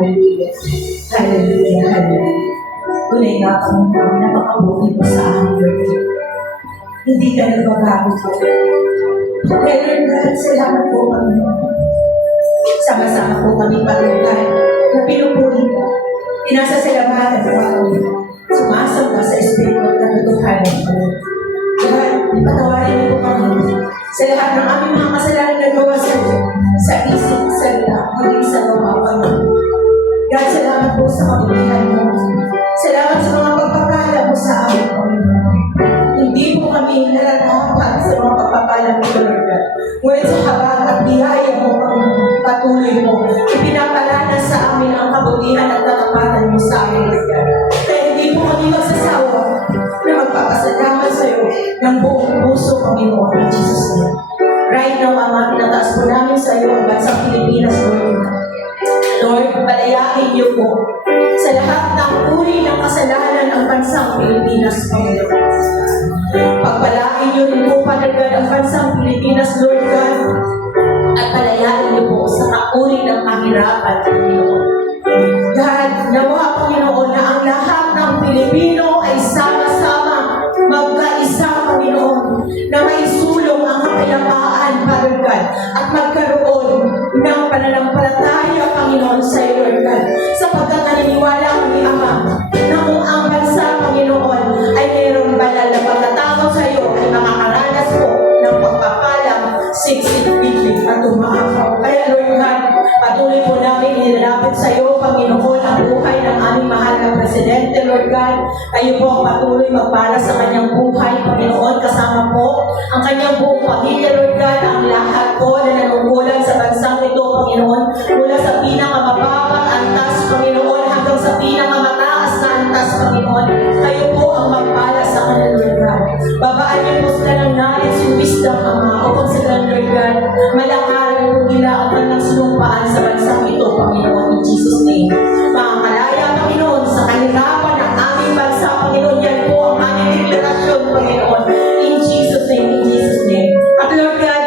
Hallelujah. Hallelujah. Hallelujah. Tunay nga, Panginoon, napakabuti po sa amin, Lord. Hindi ka nagbabago po. Kaya Lord God, salamat po, Panginoon. Sama-sama po kami, Panginoon, na pinupuri ka. Inasasalamatan po kami. Sumasamba sa Espiritu at katotohanan po. Lahat, patawarin niyo po kami. Sa lahat ng aming mga kasalanan na gawa sa iyo, sa isip, sa lahat, maging sa gawa, Panginoon. God, salamat po sa kabutihan mo. Salamat sa mga pagpapala mo sa amin, Panginoon. Hindi po kami nararapat sa mga pagpapala mo, Lord God. Ngunit sa habang at biyaya mo, Panginoon, patuloy mo, ipinapalala sa amin ang kabutihan at katapatan mo sa amin, Lord God. Kaya hindi po kami magsasawa na magpapasalamat sa iyo ng buong puso, Panginoon, in Jesus' name. Right now, Ama, pinataas po namin sa iyo ang bansang Pilipinas, Lord. Lord, palayain niyo po sa lahat ng uri ng kasalanan ang bansang Pilipinas, Panginoon. Pagpalain niyo rin po, Father God, ang bansang Pilipinas, Lord God, at palayain niyo po sa kauri ng kahirapan, Panginoon. God, nawa, Panginoon, na ang lahat ng Pilipino ay sama-sama magkaisa, Panginoon, na may sulong ang kapayapaan, Father God, at magkaroon ng pananampalataya, Panginoon, sa iyo, Lord God, sapagkat naniniwala kami, Ama, na kung ang bansa, Panginoon, ay mayroong banal na pagkatao sa iyo, ay makakaranas po ng pagpapalang siksik-biglig at umaapaw. Kaya, Lord God, patuloy po namin nilalapit sa iyo, Panginoon, ang buhay ng aming mahal na Presidente, Lord God. Kayo po ang patuloy magpala sa kanyang buhay, Panginoon, kasama po ang kanyang buong pamilya, Lord God, ang lahat po na nanungkulan sa bansang ito, Panginoon, mula sa pinakamababang antas, Panginoon, hanggang sa pinakamataas na antas, Panginoon. Kayo po ang magpala sa kanila, Lord God. Babaan niyo po sila ng knowledge and wisdom, Ama, upang sila, Lord God, malakaran po nila ang kanilang sinumpaan sa bansang ito, Panginoon, in Jesus' name. Makakalaya, Panginoon, sa kahirapan ng aming bansa, Panginoon, yan po ang aming deklarasyon, Panginoon, in Jesus' name, in Jesus' name. At Lord God,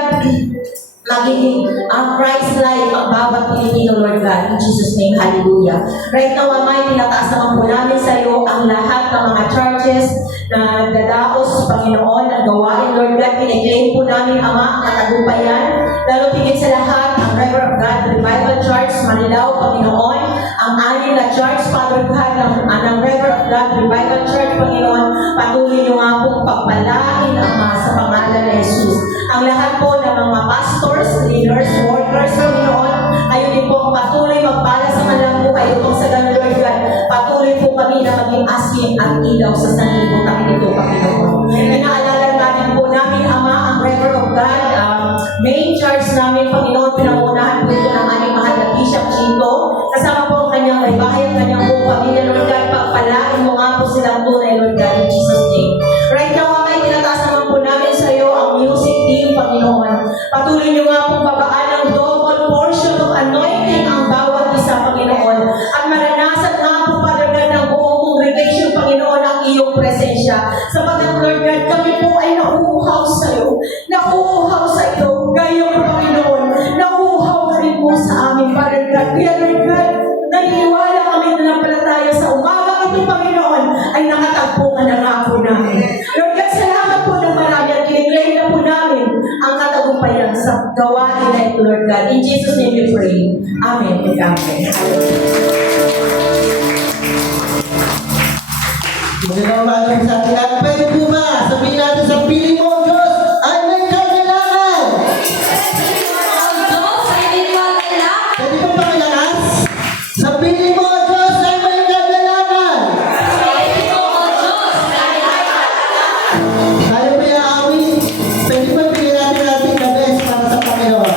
magiging ang Christ-like ang bawat Pilipino, Lord God, in Jesus' name, hallelujah. Right now, Ama, tinataas naman po namin sa iyo ang lahat ng mga churches na dadaos, Panginoon, ang gawain, Lord God, piniklaim po namin, Ama, ang katagumpayan, lalo tigit sa lahat, ang River of God Revival Church, Manilao, Panginoon, ang anim na church, Father God, ng River of God Revival Church, Panginoon, patuloy niyo nga pong pagpalain, Ama, sa pangalan ni Jesus. Ang lahat po ng mga pastors, leaders, workers, Panginoon, kayo din po ang patuloy magpala sa kanilang buhay upang sa ganun, Lord God, patuloy po kami na maging asin at ilaw sa sanlibutan ito, Panginoon. Inaalala natin po namin, Ama, ang River of God, main church namin, Panginoon, pinangunahan po ito ng aming mahal na Bishop Chito, kasama po ang kanyang may bahay, ang kanyang buong pamilya, Lord God, pagpalain mo nga po silang tunay, Lord God, in Jesus' name. Right now, Ama, tinataas naman po namin sa iyo ang music team, Panginoon. Patuloy niyo nga pong babaan ng double portion of anointing ang bawat isa, Panginoon. At maranasan nga po, Father God, ng buong congregation, Panginoon, ang iyong presensya. Sapagkat, Lord God, kami po ay nauuhaw sa iyo. Nauuhaw sa iyo. Gayong, Panginoon, nauuhaw ka rin po sa amin, Father God. Kaya, Lord God, naniniwala kami na nampalataya sa umaga ito, Panginoon, ay nakatagpo ka na nga po namin. Lord God, salamat po ng marami at kiniklaim na po namin ang katagumpayan sa gawain na ito, Lord God. In Jesus' name we pray. Amen and amen. Magandang umaga sa ating lahat. Pwede po ba? Sabihin natin sa piling mo, Diyos ay may kailangan. Pwede po ba kailangan? Sa piling mo, Diyos ay may kailangan. Kaya ba yung amin? Pwede ba bigyan natin the best para sa Panginoon?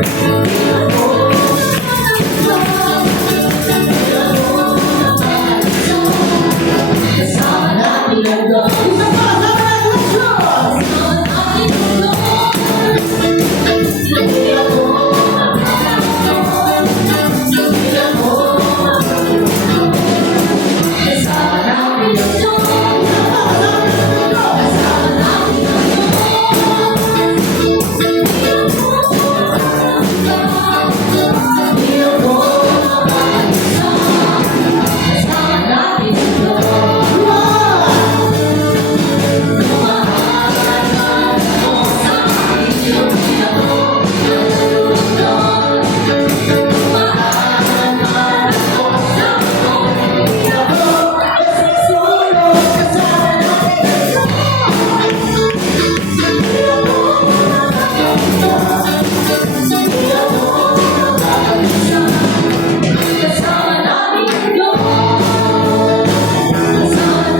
Kasama natin ang Diyos. Isa pa, sama natin ang Diyos! Kasama natin ang Diyos. Hindi ako hindi ako kasama natin ang Diyos. Kasama natin ang Hindi ako mapakalisa. Kasama natin ang Diyos. Kasama natin ang Diyos. Kasama natin ang Diyos.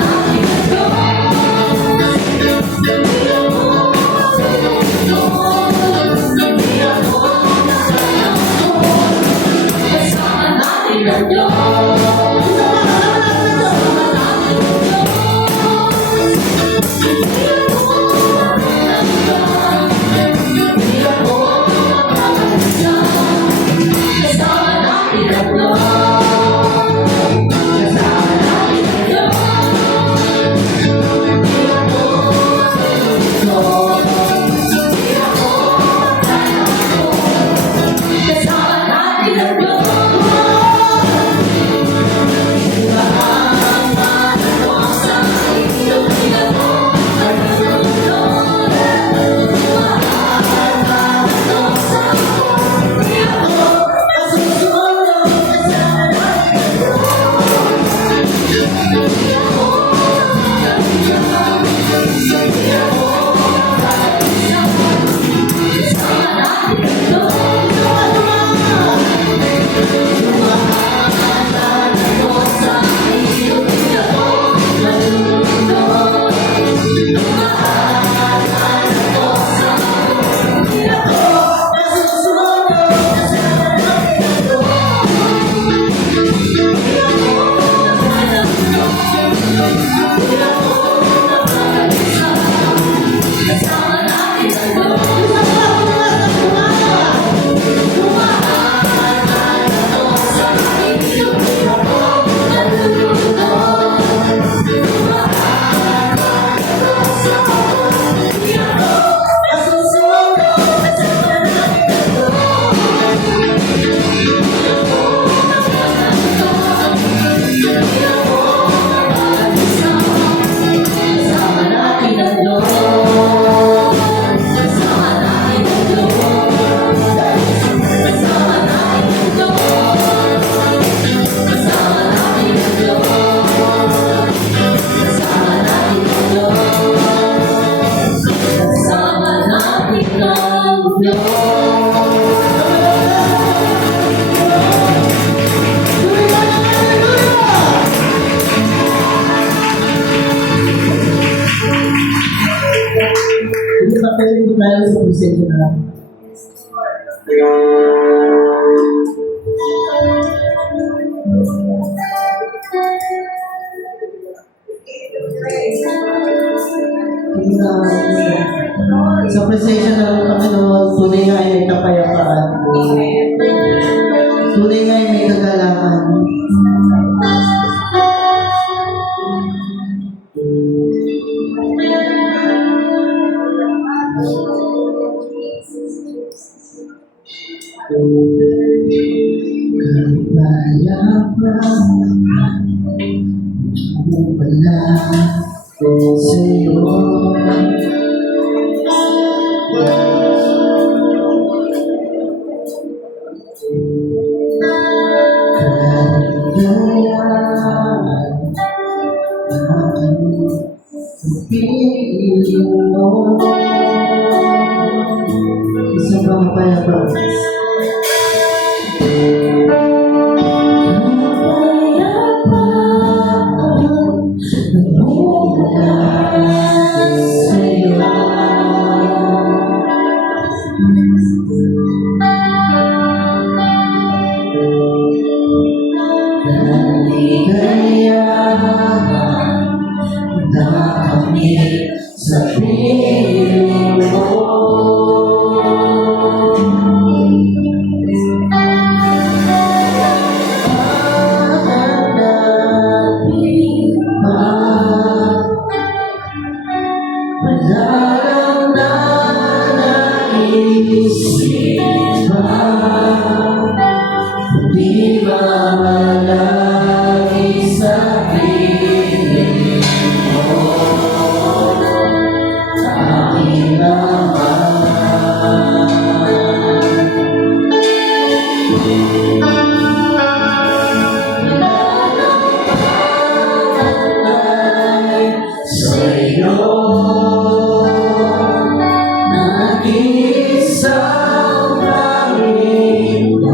Kasama natin ang Diyos. Kasama natin ang Diyos. Hindi ako mapakalisa. Kasama natin ang Diyos. Kasama natin ang Diyos. Hindi ako hindi ako mapakalisa. Kasama natin ang Diyos. Kasama natin ang Diyos. Kasama natin ang Diyos. Kasama natin ang Diyos. Kasama natin ang Diyos. Kasama natin ang Diyos. Kasama natin ang Diyos. Hindi pa pwede ko tayo sa presensya na lang. Sa presensya ng Panginoon, tunay nga ay may kapayapaan. Tunay nga ay may kagalangan. Wala sa'yo. Isang mga payapa. Sa'yo Di mamalagi sa piling mo, tanging naman. Sa'yo nag-iisang Panginoon,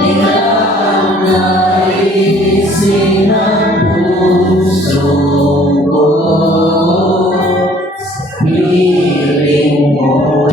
ikaw ang naisin ng puso ko, sa piling mo.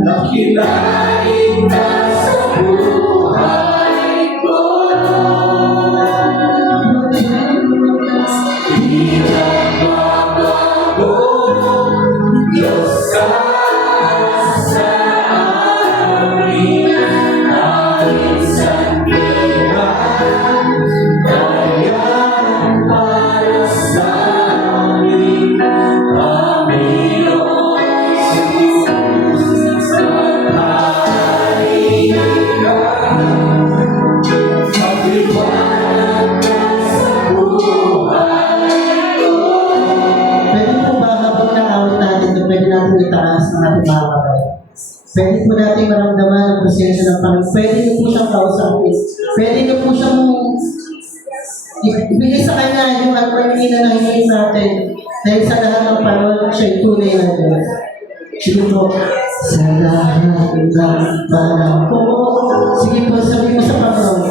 Nakilain ka sa buhay ko. Di nagbabago, Diyos ka sa amin. Kahit sandigan, kaya para sa amin. Panginoon Jesus, maghari ka. Magliwanag ka sa buhay ko. Pwede po ba habang na-out natin ito, pwede natin itaas ang ating mga kamay? Pwede po natin maramdaman ang presensya ng Panginoon. Pwede niyo po siyang kausapin. Pwede niyo po siyang ibigay sa Kanya yung ano yung hinanahin natin. Dahil sa lahat ng panahon, siya'y tunay na Diyos. Sige po, sa lahat ng panahon. Sige po, sabi mo sa Panginoon.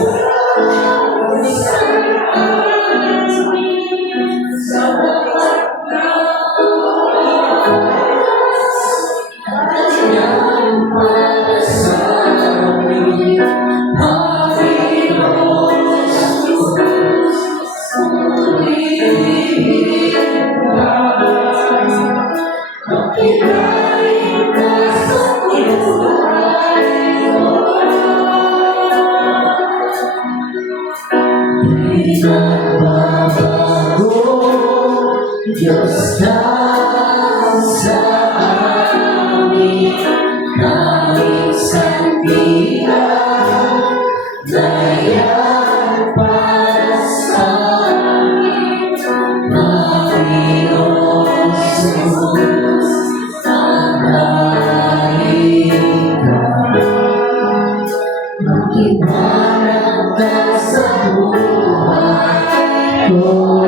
Diyos na sa amin, kaming sandigan, dayan para sa amin. Panginoon Jesus, maghari ka. Magliwanag ka sa buhay ko.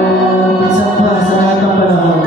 Isa pa sa lahat ng panahon.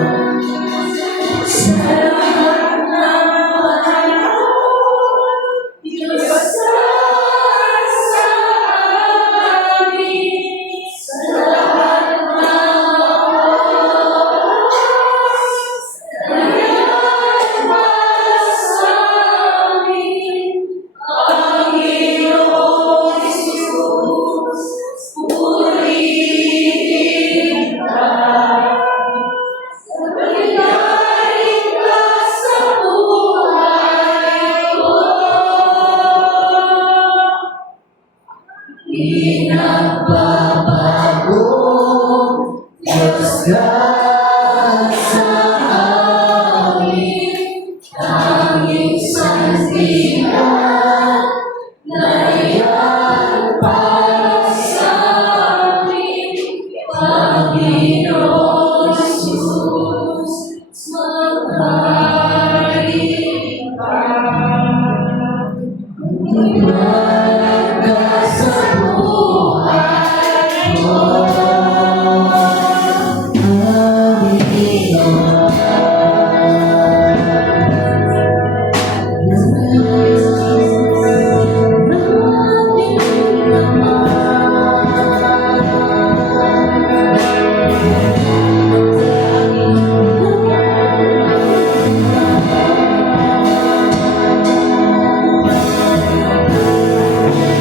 Di nagbabago, Diyos ka sa amin, kaming sandigan, dayan para sa amin. Panginoon Jesus, maghari ka. Magliwanag ka sa buhay ko.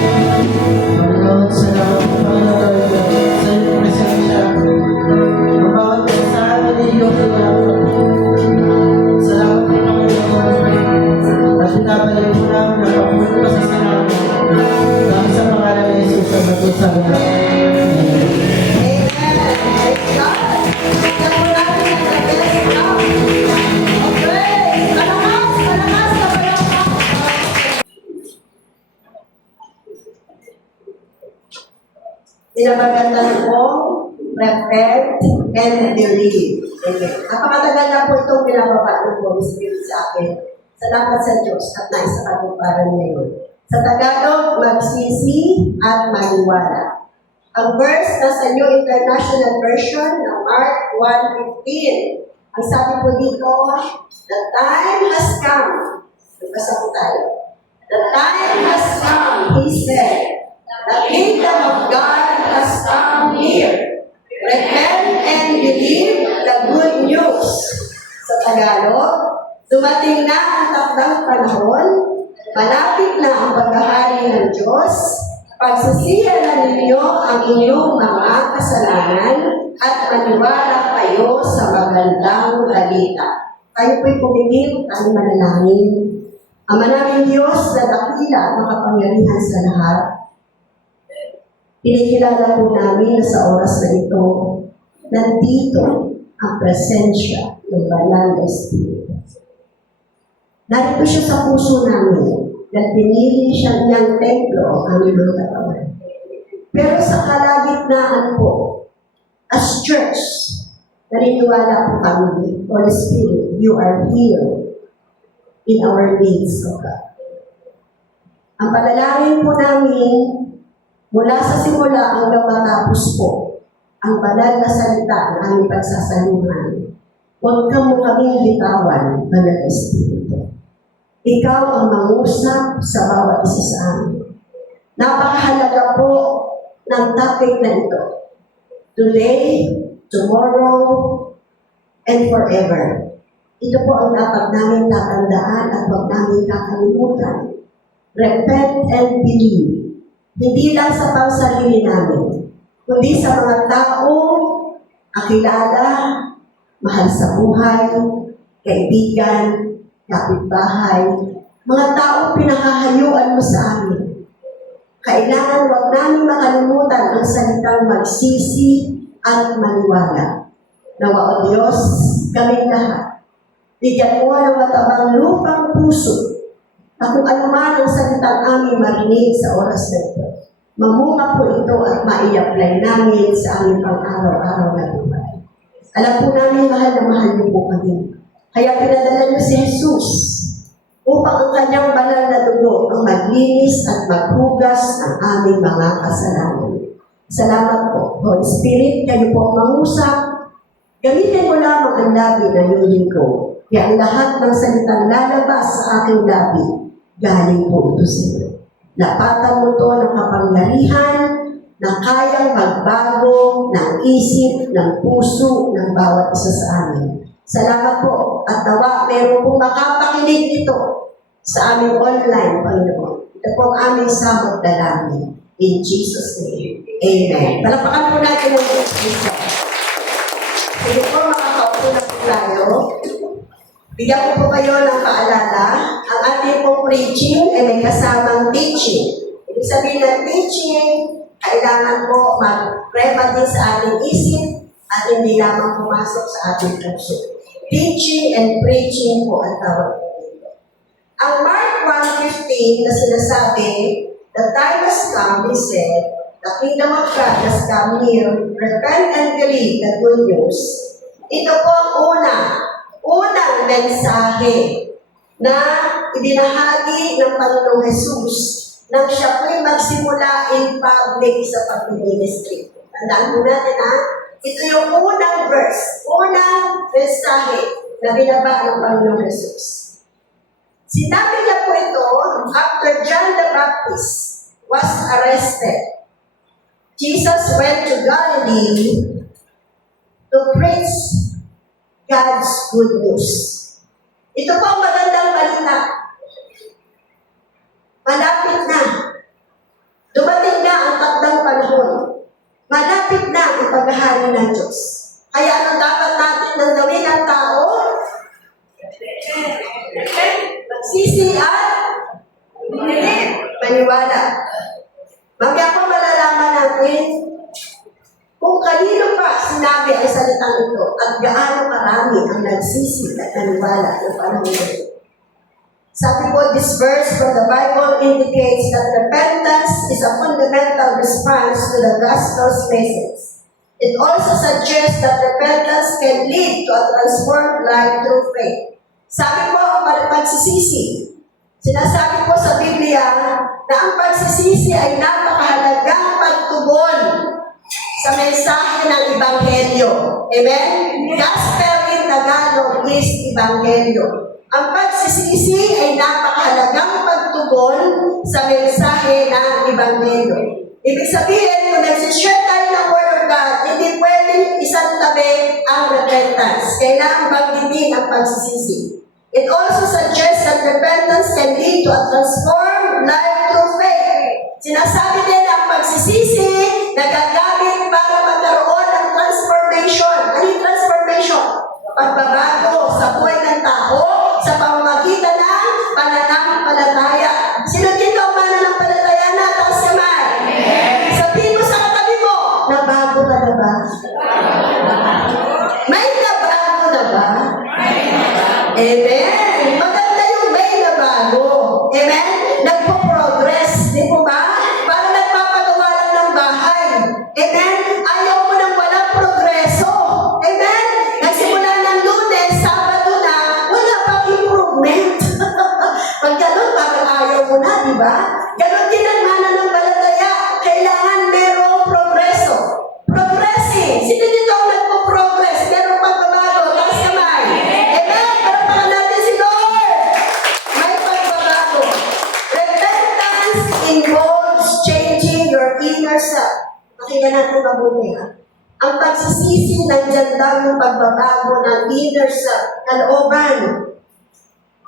Panginoon, salamat po, Panginoon, sa iyong presensya. Ang bawat isa sa atin ay iyong tinapos. Salamat po, Panginoon. At pinabalik po namin ang pagpulo pa sa salamat. Dahil sa pangalan ni Jesus ang nagsasabi namin. Pinamagandang pong reflect and believe. Amen. Napakatagal na po itong pinababa ng Holy Spirit sa akin. Salamat sa Diyos at nais sa katuparan ngayon. Sa Tagalog, magsisi at maniwala. Ang verse na sa New International Version ng Mark 1:15. Ang sabi po dito, the time has come. Nagbasa po tayo. The time has come, he said. The kingdom of God has come near. Repent and believe the good news. Sa Tagalog, dumating na ang takdang panahon, malapit na ang paghahari ng Diyos, pagsisihan ninyo ang inyong mga kasalanan at maniwala kayo sa magandang balita. Kayo po'y pumingin at manalangin. Ama namin Diyos na dakila at makapangyarihan sa lahat, pinikilala po namin na sa oras na ito, nandito ang presensya ng Banal na Espiritu. Narito siya sa puso namin dahil pinili siya niyang templo ang aming katawan. Pero sa kalagitnaan po, as church, naniniwala po kami, Holy Spirit, you are here in our needs, O God. Ang panalangin po namin, mula sa simula hanggang matapos po, ang banal na salita ng aming pagsasaluhan, huwag ka mo kami bitawan, Banal na Espiritu. Ikaw ang mangusap sa bawat isa sa amin. Napakahalaga po ng topic na ito. Today, tomorrow, and forever. Ito po ang dapat namin tatandaan at huwag namin kakalimutan. Repent and believe. Hindi lang sa pangsarili namin, kundi sa mga taong kakilala, mahal sa buhay, kaibigan, kapitbahay, mga taong pinakahayuan mo sa amin. Kailangan huwag namin makalimutan ang salitang magsisi at maniwala. Nawa o Diyos, kaming lahat, bigyan mo ng matabang lupang puso na kung anuman ang salitang aming marinig sa oras na ito, mamunga po ito at ma-i-apply namin sa aming pang-araw-araw na buhay. Alam po namin, mahal na mahal niyo po kami. Kaya pinadala niyo si Jesus upang ang kanyang banal na dugo ang maglinis at maghugas ng aming mga kasalanan. Salamat po, Holy Spirit, kayo po ang mangusap. Gamitin mo lamang ang labi na hiling ko. Kaya ang lahat ng salitang lalabas sa aking labi, galing po ito sa iyo. Lapatan mo to ng kapangyarihan na kayang magbago ng isip, ng puso, ng bawat isa sa amin. Salamat po at nawa meron pong makapakinig nito sa aming online, Panginoon. Ito po ang aming sabot dalangin. In Jesus' name. Amen. Palapakan po natin ang Diyos Jesus. Sige po, makakaupo na po tayo. Bigyan ko po kayo ng paalala. Ang ating pong preaching ay may kasamang teaching. Ibig sabihin ng teaching, kailangan po mag-prema din sa ating isip at hindi lamang pumasok sa ating puso. Teaching and preaching po ang tawag po dito. Ang Mark 1:15 na sinasabi, the time has come, he said, the kingdom of God has come near, repent and believe the good news. Ito po ang unang mensahe na ibinahagi ng Panginoong Jesus nang siya po'y magsimula in public sa pag-ministry. Tandaan po natin ito yung unang verse, unang mensahe na binaba ng Panginoong Jesus. Sinabi niya po ito after John the Baptist was arrested. Jesus went to Galilee to preach God's good news. Ito po ang magandang balita. Malapit na. Dumating na ang takdang panahon. Malapit na ang paghahari ng Diyos. Kaya ano dapat natin nang gawin ang tao? Magsisi at maniwala. Mamaya po malalaman natin kung kanino pa sinabi ang salitang ito at gaano karami ang nagsisi at naniwala ng panahon ito. Sabi po, this verse from the Bible indicates that repentance is a fundamental response to the gospel's message. It also suggests that repentance can lead to a transformed life through faith. Sabi po, ang pagsisisi. Sinasabi po sa Biblia na ang pagsisisi ay napakahalagang pagtugon sa mensahe ng Ebanghelyo. Amen? Gospel in Tagalog is Ebanghelyo. Ang pagsisisi ay napakahalagang pagtugon sa mensahe ng Ebanghelyo. Ibig sabihin, kung nagsishare tayo ng Word of God, hindi pwedeng isang tabi ang repentance. Kailangan banggitin ang pagsisisi. It also suggests that repentance can lead to a transformed life through faith. Sinasabi din ang pagsisisi nagagamit para magkaroon ng transformation. Ano yung transformation? Pagbabago sa buhay ng tao sa pamamagitan ng pananampalataya. Sino dito ang pananampalataya na? Taas kamay. Sabihin mo sa katabi mo, nabago ka na ba? May nabago na ba? Amen. Maganda yung may nabago. Amen. Nagpo-progress. Di po ba? Para nagpapagawa lang ng bahay. Amen. Ayaw mo nang walang progreso. Amen. Nagsimula ng Lunes, Sabado na, wala pang improvement. Pag ganun, parang ayaw mo na, di ba? Ganun din ang mananampalataya. Kailangan merong progreso. Progressing. Sino dito ang nagpo-progress? Merong pagbabago. Taas kamay. Amen. Parapakan natin si Lord. May pagbabago. Repentance involves changing your inner self. Pakinggan natin mabuti ha. Ang pagsisisi, nandyan daw yung pagbabago ng inner self, kalooban.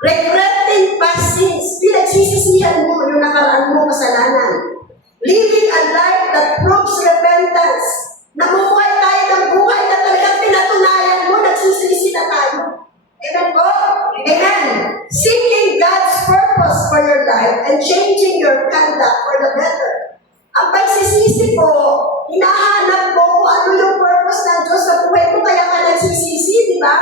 Regretting past sins, pinagsisisihan mo yung nakaraan mo kasalanan. Living a life that proves repentance. Namubuhay tayo ng buhay na talagang pinatunayan mo, nagsisisi na tayo. Amen po? Amen. Seeking God's purpose for your life and changing your conduct for the better. Ang pagsisisi po, hinahanap mo kung ano yung purpose ng Diyos sa buhay mo, kaya ka nagsisisi, di ba?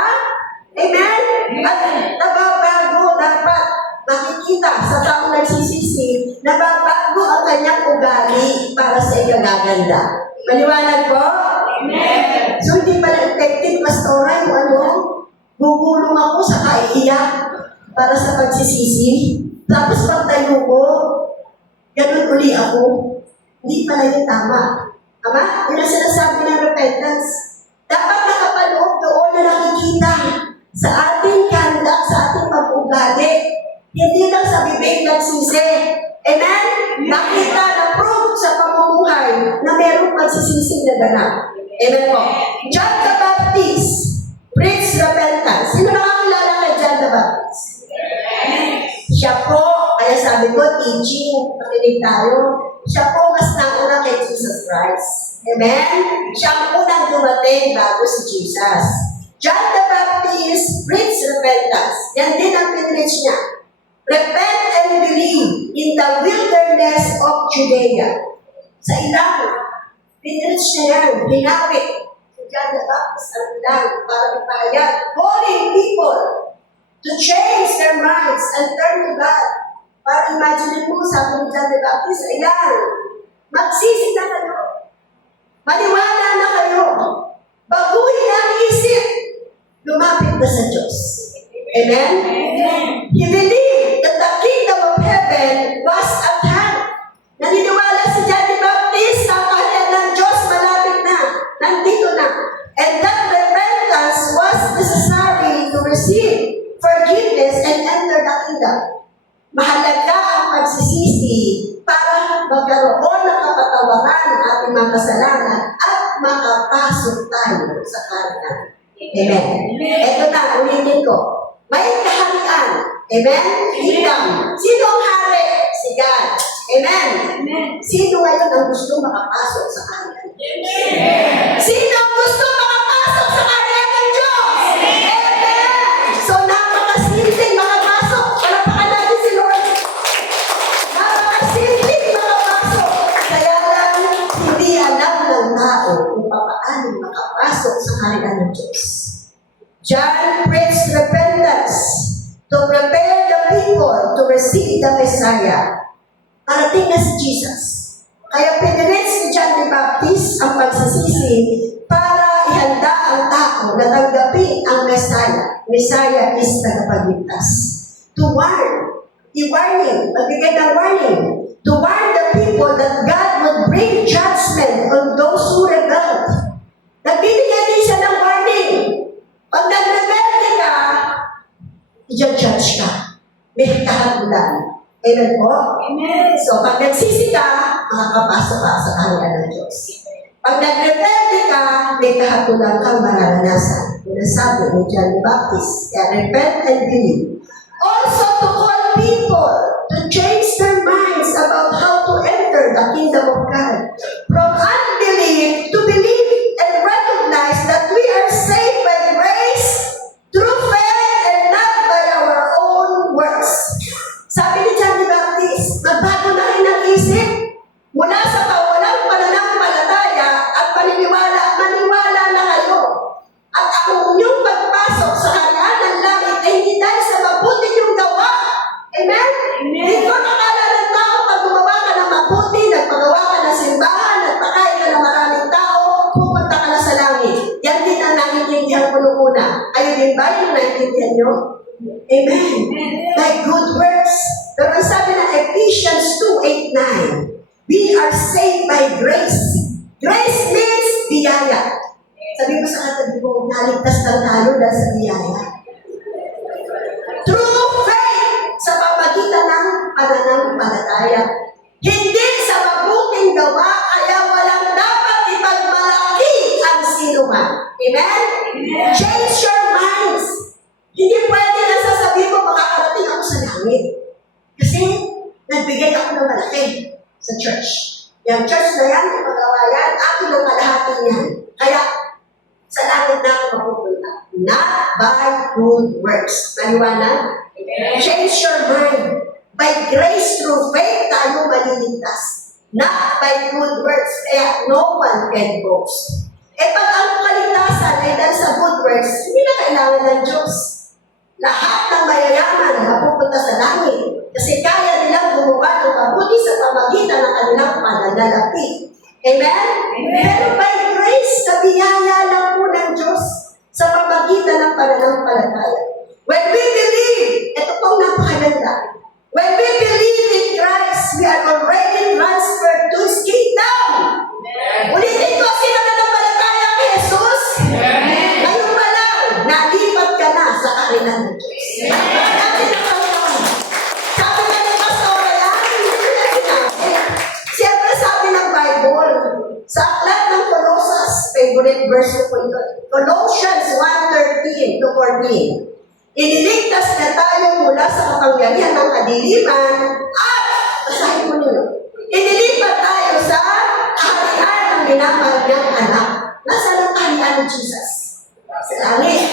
Amen? At nababago, dapat makikita sa taong nagsisisi, nababago ang kanyang ugali para sa ikagaganda. Maliwanag po? Amen. So, hindi pala effective, pastora, yung ano, gugulong ako sa kaiiyak para sa pagsisisi. Tapos pagtayo ko, ganun uli ako. Hindi pala yung tama. Tama? Yun ang sinasabi ng repentance. Dapat nakapaloob doon na nakikita sa ating conduct, sa ating pag-ugali. Hindi lang sa bibig nagsisi. Amen? Nakita na proof sa pamumuhay na mayroong pagsisising na ganap. Amen po. John the Baptist preached repentance. Sino nakakilala kay John the Baptist? Siya po, kaya sabi ko, teaching, pakinig tayo. Siya po mas nauna kay Jesus Christ. Amen? Siya ang unang dumating bago si Jesus. John the Baptist preached repentance. Yan din ang pinreach niya. Repent and believe in the wilderness of Judea. Sa ilang, pinreach niya yan, hinawit. Si John the Baptist ang ilang para ipahayag, calling people to change their minds and turn to God. Para imagine mo, sabi ni John the Baptist, ayan, magsisi na kayo. Maniwala na kayo. Baguhin ang isip. Lumapit na sa Diyos. Amen? He believed that the kingdom of heaven was at hand. Naniniwala si John the Baptist, ang kaharian ng Diyos malapit na. Nandito na. And that repentance was necessary to receive forgiveness and enter the kingdom. Mahalaga ang pagsisisi para magkaroon ng kapatawaran ng ating mga kasalanan at makapasok tayo sa kaharian. Amen. Ito na, ulitin ko. May kaharian. Amen? Kingdom. Sino ang hari? Si God. Amen. Sino ngayon ang gusto makapasok sa kaharian? Sino ang gusto makapasok sa kaharian ng Diyos? Amen. So, napakasimpleng makapasok. Palapakan natin si Lord. Napakasimpleng makapasok. Kaya lang, hindi alam ng tao kung paano makapasok sa kaharian ng Diyos. John preached repentance to prepare the people to receive the Messiah. Parating na si Jesus. Kaya pinirits ni John the Baptist ang pagsisisi para ihanda ang tao na tanggapin ang Messiah. Messiah is tagapagligtas. To warn, i-warning, magbigay ng warning, to warn the people that God would bring judgment on those who rebel kahatulan. Amen po? Amen. So, pag nagsisi ka, makakapasok ka sa kaharian ng Diyos. Pag nag-repente ka, may kahatulan kang mararanasan. Yung nasabi ni John the Baptist, kaya repent and believe. Also to call people to change their minds about how to enter the kingdom of God. From unbelief to believe and recognize that we are saved by grace through faith and not by our own works. Sabi ni John the Baptist, magbago na rin ang isip mula sa kawalang pananampalataya at maniwala na kayo. At ang inyong pagpasok sa kaharian ng langit ay hindi dahil sa mabuti niyong gawa. Amen? Hindi ko nakala ng tao pag gumawa ka ng mabuti, nagpagawa ka ng simbahan, nagpakain ka ng maraming tao, pupunta ka na sa langit. Yan din ang nakikindihan ko noong una. Ayun din ba yung nakikindihan nyo? Amen. Like good works. Pero ang sabi na Ephesians 2:8-9, we are saved by grace. Grace means biyaya. Sabi ko sa katabi ko, naligtas ng talo dahil sa biyaya. Through faith, sa pamagitan ng pananampalataya. Hindi sa mabuting gawa, kaya walang dapat ipagmalaki ang sinuman. Amen? Change your minds. Hindi pwede na sasabihin mo, makakarating ako sa langit. Kasi, nagbigay ako ng malaki sa church. Yung church na yan, yung magawa yan, akin ang kalahati niyan. Kaya, sa langit na ako mapupunta. Not by good works. Maliwanag? Change your mind. By grace through faith, tayo maliligtas. Not by good works. Kaya, no one can boast. Pag ang kaligtasan ay dahil sa good works, hindi na kailangan ng Diyos. Lahat ng mayayaman mapupunta sa langit kasi kaya nilang gumawa ng mabuti sa pamagitan ng kanilang pananalapi. Amen? Pero by grace, sa biyaya lang po ng Diyos sa pamagitan ng pananampalataya. When we believe, ito pong napakaganda. When we believe in Christ, we are already transferred to His kingdom. Ulitin ko, sino nananampalataya kay Jesus? Ngayon pa lang, nalipat ka na sa kaharian ng Diyos. Sabi nga ni Pastor yan, hindi na sinabi. Siyempre sabi ng Bible, sa aklat ng Colossus, favorite verse ko po ito, Colossians 1:13-14. Iniligtas na tayo mula sa kapangyarihan ng kadiliman at, basahin mo nyo, inilipat tayo sa kaharian ng minamahal niyang anak. Nasaan ang kaharian ng Jesus? Sa langit.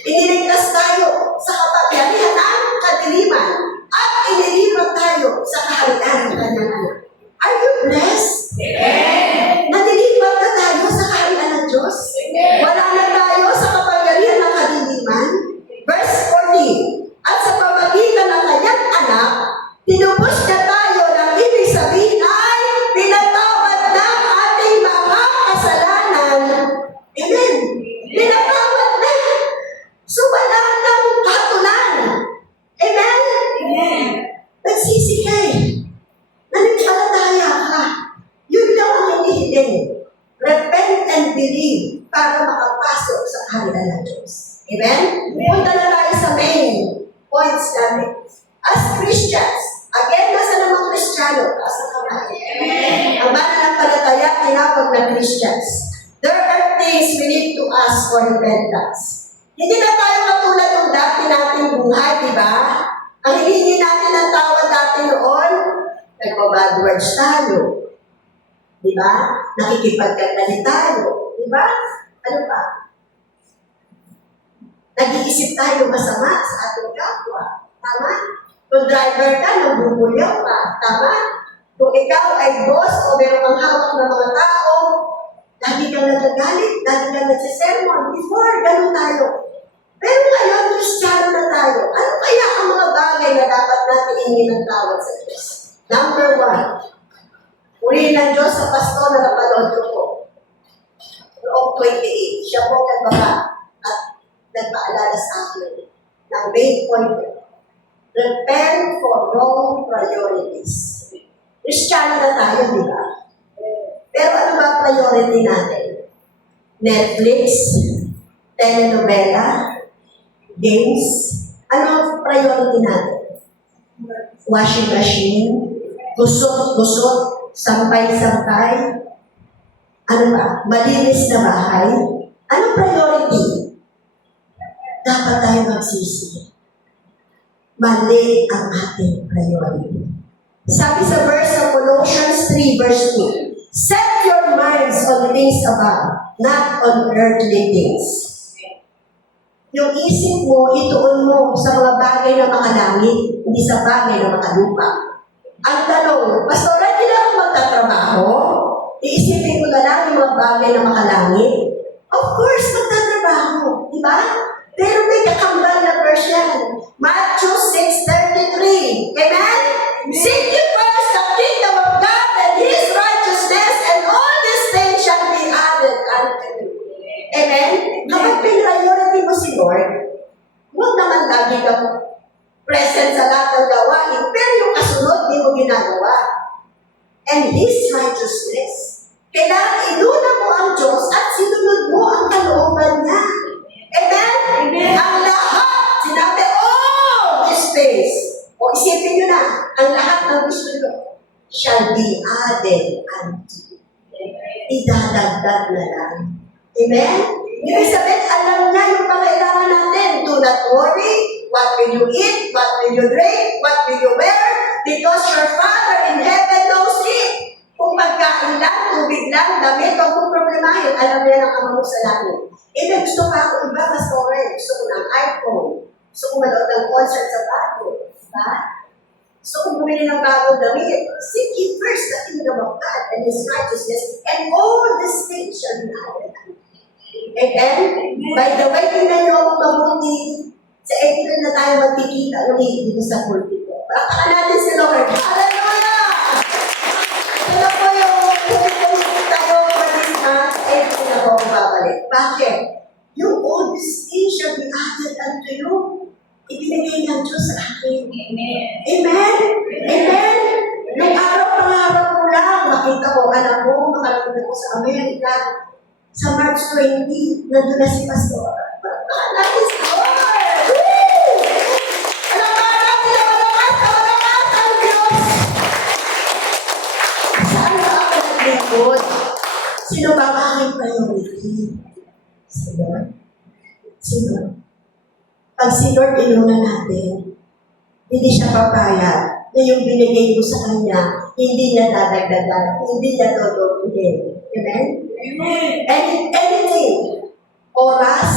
Iniligtas tayo sa kapangyarihan ng kadiliman at inilipat tayo sa kaharian ng kanyang anak. Are you blessed? Nadilipat na tayo sa kaharian ng Diyos? Wala na tayo sa kapangyarihan ng kadiliman? Verse 14, at sa pamagitan ng kanyang anak, tinubos na tayo ng ibig sabihin ay pinatawad ng ating mga kasalanan. Amen. Pinatawad na. So wala ng kahatulan. Amen. Nagsisi ka eh. Nananampalataya ka. Yun lang ang hinihiling. Repent and believe para makapasok sa kaharian ng Diyos. Amen? Punta na tayo sa main points namin. As Christians, again, nasa namang Kristiyano? Taas na kamay. Ang mananampalataya, tinawag na Christians. There are things we need to ask for repentance. Hindi na tayo katulad ng dati nating buhay, di ba? Ang hihingi natin ang tawad dati noon, nagpa-bad words tayo. Di ba? Nakikipagkagdali tayo. Di ba? Ano pa? Nag-iisip tayo masama sa ating kapwa. Tama? Kung driver ka, nambubulyaw ka. Tama? Kung ikaw ay boss o meron kang hawak ng mga tao, lagi kang nagagalit, lagi kang nagsisermon. Before, ganun tayo. Pero ngayon, Kristiyano na tayo. Ano kaya ang mga bagay na dapat natin hingin ng tawad sa Diyos? Number 1. Purihin ng Diyos sa pastor na napanood ko. Noong 28, siya po nagbaba at nagpaalala sa akin ng main point. Repent for wrong priorities. Kristiyano na tayo, di ba? Pero ano ba priority natin? Netflix, telenovela, games. Ano ang priority natin? washing machine, gusot-gusot, sampay-sampay, ano ba, malinis na bahay. Anong priority? Dapat tayo magsisi. Mali ang ating priority. Sabi sa verse ng Colossians 3 verse 2, set your minds on things above, not on earthly things. Yung isip mo, ituon mo sa mga bagay na makalangit, hindi sa bagay na makalupa. Ang tanong, Pastor, hindi na ako magtatrabaho? Iisipin ko na lang yung mga bagay na makalangit? Of course, magtatrabaho. Di ba? Pero may kakambal na verse yan. Matthew 6:33. Amen? Seek ye first the kingdom of God and His righteousness, and all these things shall be added unto you. Amen? Kapag pinriority mo si Lord, huwag naman lagi kang present sa lahat ng gawain, pero yung kasunod, di mo ginagawa. And His righteousness. Kailangan inuna mo ang Diyos at sinunod mo ang kalooban niya. Amen? Amen. Ang lahat, sinabi, all these things. O isipin nyo na, ang lahat ng gusto nyo shall be added unto you. Idadagdag na lang. Amen? Yung sabihin, alam niya yung pangailangan natin. Do not worry. What will you eat? What will you drink? What will you wear? Because your Father in heaven knows it. Kung pagkain lang, tubig lang, damit, huwag mong problemahin. Alam niya ng Ama mo sa langit. Gusto pa ako iba na storage. Gusto ko ng iPhone. Gusto ko manood ng concert sa bago. Diba? Gusto ko bumili ng bagong damit. Seek ye first the kingdom of God and His righteousness, and all these things shall be added. Amen? By the way, tingnan niyo ako mabuti. Sa April na tayo magkikita ulit dito sa pulpito. Pakaka natin si Lord. Hallelujah! Ito po yung tuloy tayo for this month. April na po ako babalik. Bakit? Yung all these things shall be added unto you. Ibinigay ng Diyos sa akin. Amen? Amen? Amen? Nung araw pangarap ko lang, makita ko anak ko, makarating ako sa Amerika. Sa March 20, nandun na si Pastor. Pakaka natin si Lord! Sino ba ang aking priority? Si Lord? Si Lord. Pag si Lord inuna natin, hindi siya papayag na yung binigay mo sa Kanya, hindi niya dadagdagan, hindi niya dodobuhin. Amen? Amen. Anything, oras,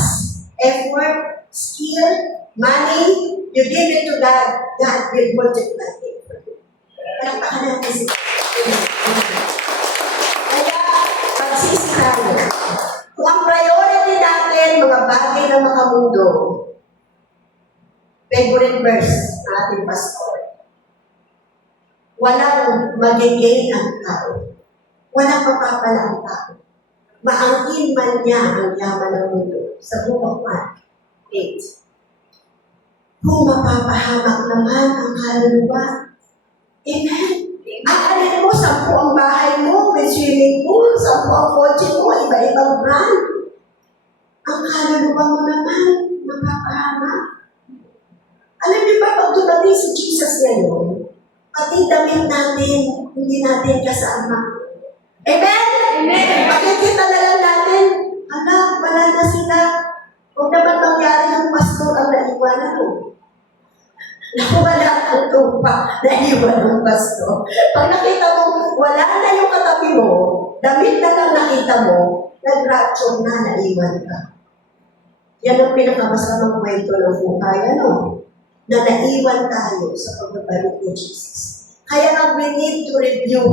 effort, skill, money, you give it to God, God will multiply it for you. Palakpakan natin si pagsisi tayo. Kung ang priority natin, mga bagay ng mga mundo, favorite verse ng ating pastor, walang magiging ang tao. Walang mapapala ang tao. Maangkin man niya ang yaman ng mundo. Sa Book of Mark 8. Kung mapapahamak naman ang kaluluwa, amen? Aalin mo, 10 ang bahay mo, may swimming pool, 10 ang kotse mo, iba-ibang brand. Ang kaluluwa mo naman, mapapahamak. Alam niyo ba, pag dumating si Jesus ngayon, pati damit natin, hindi natin kasama. Amen? Amen. Makikita na lang natin, anak, wala na sila. Huwag naman mangyari yung pastor ang naiwanan mo. Wala ang tupa, naiwan ng pastor. Pag nakita mo, wala na yung katabi mo, damit na lang nakita mo, nag-rapture na, naiwan ka. Yan ang pinakamasamang kwento ng buhay, ano? Na naiwan tayo sa pagbabalik ni Jesus. Kaya nga we need to review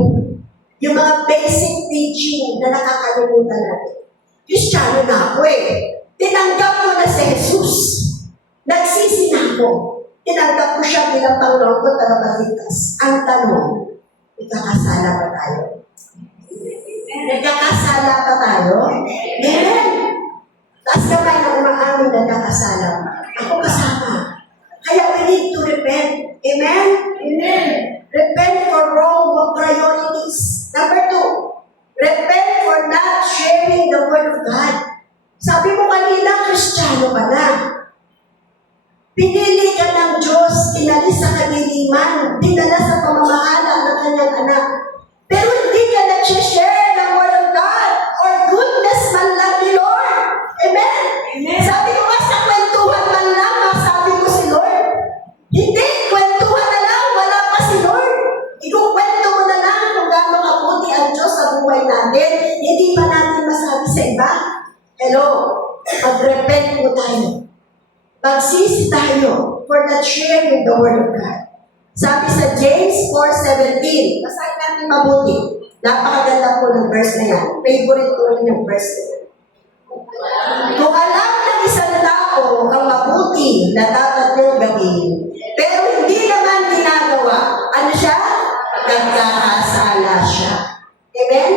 yung mga basic teaching na nakakalimutan natin. Kristiyano na ako eh. Tinanggap ko na si Jesus. Nagsisi na ako. Tinanggap ko siya bilang Panginoon ko tagapagligtas. Ang tanong, nagkakasala ba tayo? Nagkakasala pa tayo? Amen. Taas kamay na umaamin nagkakasala. Ako kasama. Kaya we need to repent. Amen? Amen. Repent for wrong priorities. Number 2, repent for not sharing the Word of God. Sabi mo kanina, Kristiyano ka na. Pinili ka ng Diyos, inalis sa kadiliman, dinala sa pamamahala ng kanyang anak. Pero hindi ka nag-share ng Word of God or goodness man lang ni Lord. Amen? Sabi ko nga sa kwentuhan man lang, sabi ko si Lord. Hindi, kwentuhan na lang, wala pa si Lord. Ikukwento mo na lang kung gaano kabuti ang Diyos sa buhay natin. Hindi pa natin masabi sa iba. Hello, mag-repent mo tayo. Magsisi tayo for not sharing the Word of God. Sabi sa James 4:17, basahin natin mabuti. Napakaganda po ng verse na yan. Favorite ko rin yung verse na yan. Kung alam ng isang tao ang mabuti na dapat niyang gawin, pero hindi naman ginagawa, ano siya? Nagkakasala siya. Amen?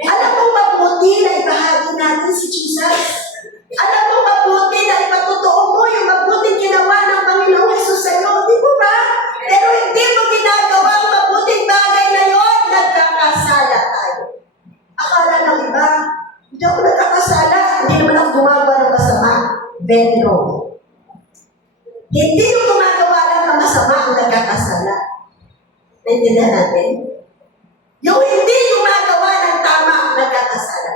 Alam mo mabuti na ibahagi natin si Jesus? Alam mo mabuti na ipatutuo mo yung mabuting ginawa ng Panginoong Jesus sa iyo, di mo ba? Pero hindi mo ginagawa ang mabuting bagay na yon, nagkakasala tayo. Akala ng iba, hindi ako nagkakasala, hindi naman ako gumagawa ng masama. Very wrong. Hindi yung gumagawa lang ng masama ang nagkakasala. Naintindihan natin? Yung hindi gumagawa ng tama ang nagkakasala.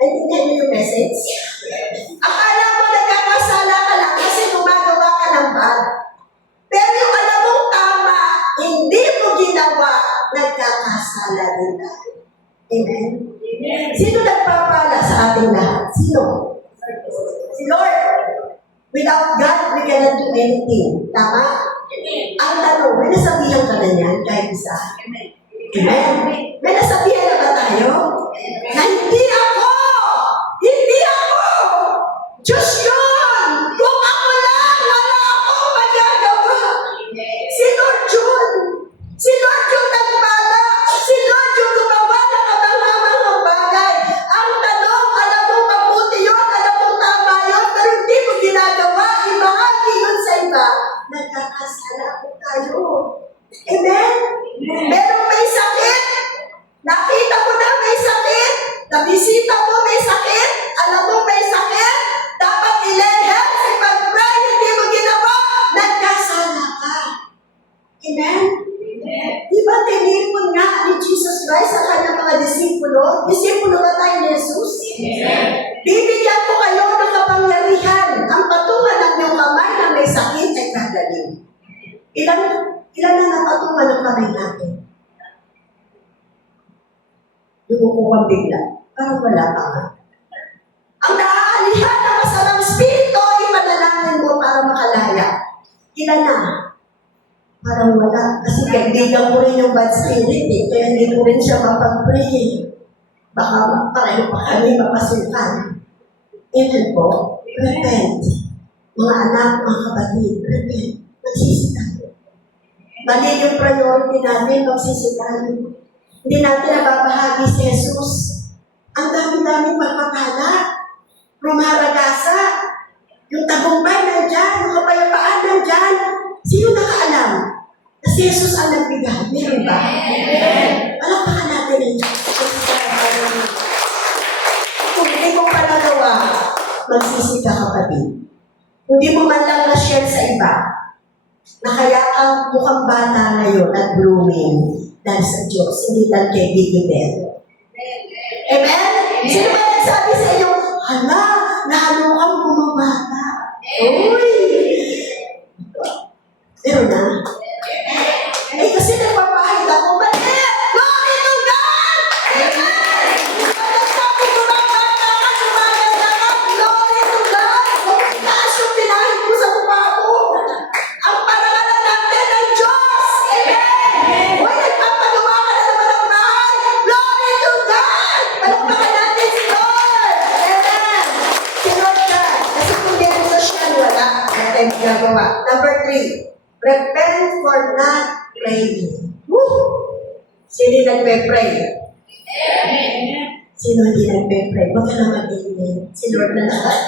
Naintindihan niyo yung message? Akala mo nagkakasala ka lang kasi gumagawa ka ng bad. Pero yung alam mong tama, hindi mo ginawa, nagkakasala din tayo. Amen? Sino nagpapala sa ating lahat? Sino? Si Lord. Without God, we cannot do anything. Tama? Ang tanong, may nasabihan ka na yan kahit isa? Amen? May nasabihan na ba tayo? Na hindi ako! Hindi ako! Diyos yun! Kung ako lang, wala akong magagawa. Si Lord yun! Si Lord yung nagpala! Si Lord yung gumawa ng kabanghamang bagay! Ang tanong, alam mo mabuti yun, alam mo tama yun, pero hindi mo ginagawa, ibahagi yun sa iba. Nagkakasala po tayo. Amen? Pero may sakit. Nakita mo na may sakit. Nabisita mo may sakit. Alam mo may sakit. Dapat i-help. Ipag-pray. Hindi mo ginawa. Nagkasala ka. Amen? Diba tinipon nga ni Jesus Christ sa kanyang mga disipulo? Disipulo ba tayo ni Jesus? Bibigyan ko kayo ng kapangyarihan. Ang patungan ng iyong kamay na may sakit ay kagaling. Ilan na napatungan ng kamay natin? Lumukuha bigla. Parang wala pa nga. Ang naaalihan ng masamang spirito ay panalangin mo para makalaya. Ilan na? Parang wala. Kasi kaibigan ko rin yung bad spirit eh. Kaya hindi ko rin siya mapag-pray. Baka pareho pa kami mapasukan. Amen po. Repent. Mga anak, mga kapatid, repent. Magsisitayo. Mali yung priority natin, magsisitayo. Hindi natin nababahagi si Jesus. Ang dami-dami pagpapala. Rumaragasa. Yung tagumpay nandyan, yung kapayapaan nandyan. Sino nakaalam? Na si Jesus ang nagbigay. Meron ba? Palakpakan natin ang Diyos. Kung hindi mo palagawa, magsisi ka kapatid. Hindi mo man lang na-share sa iba na kaya ang mukhang bata ngayon at blooming dahil sa Diyos, hindi lang kay Biggie Bell. Amen? Sino ba nagsabi sa inyo, hala, lalo kang bumabata. Uy! Meron na. Eh kasi nagpapahid ako, mali! Glory to God! Amen! Pagkasabi ko lang bata ka, sumaganda ka, glory to God! Taas yung pinahid ko sa mukha ko. Ang parangalan natin ng Diyos! Amen! Uy, nagpapagawa ka na naman ng bahay! Glory to God! Palakpakan natin si Lord! Amen! Si Lord God. Kasi kung di ano siya, wala. Natin ginagawa. Number 3. Repent for not praying. Woo! Sino nagpe-pray? Sino hindi nagpe-pray? Huwag ka na mag-amen. Si Lord na lahat.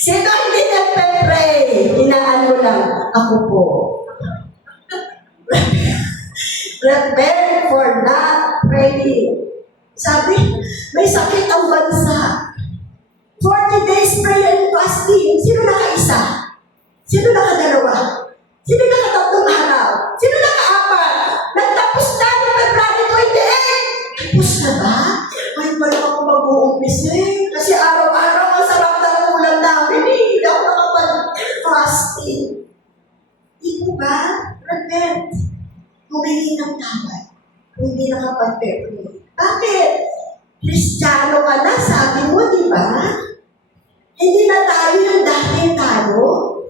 Sino hindi nagpe-pray? Inaan mo lang, ako po. Repent for not praying. Sabi, may sakit ang bansa. 40 days prayer and fasting. Sino nakaisa? Sino nakadalawa? makapag-pray. Bakit? Kristiyano ka na, sabi mo, di ba? Hindi na tayo yung dating tayo.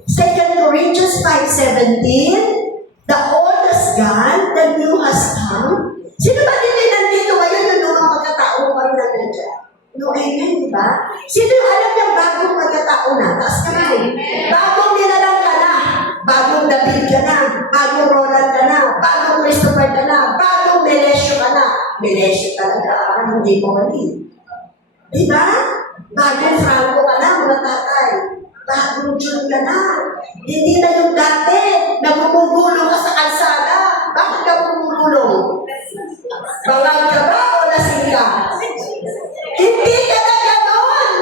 2 Corinthians 5:17, the old has gone, the new has come. Sino ba din nandito ngayon yung mga pagkatao pa rin natin dyan? No, amen, di ba? Sino yung alam niyang bagong pagkatao na? Taas ka na. Bagong nilalang ka na. Bagong David ka na. Bagong Ronald ka na. Bagong Christopher ka na. Bagong Melesio ka na. Melesio talaga, hindi mo mali. Di ba? Bagong Franco ka na, mga tatay. Bagong June ka na. Hindi na yung dati na bumubulong ka sa kalsada. Bakit ka bumubulong? Bawal ka ba o lasing ka? Hindi ka na ganon.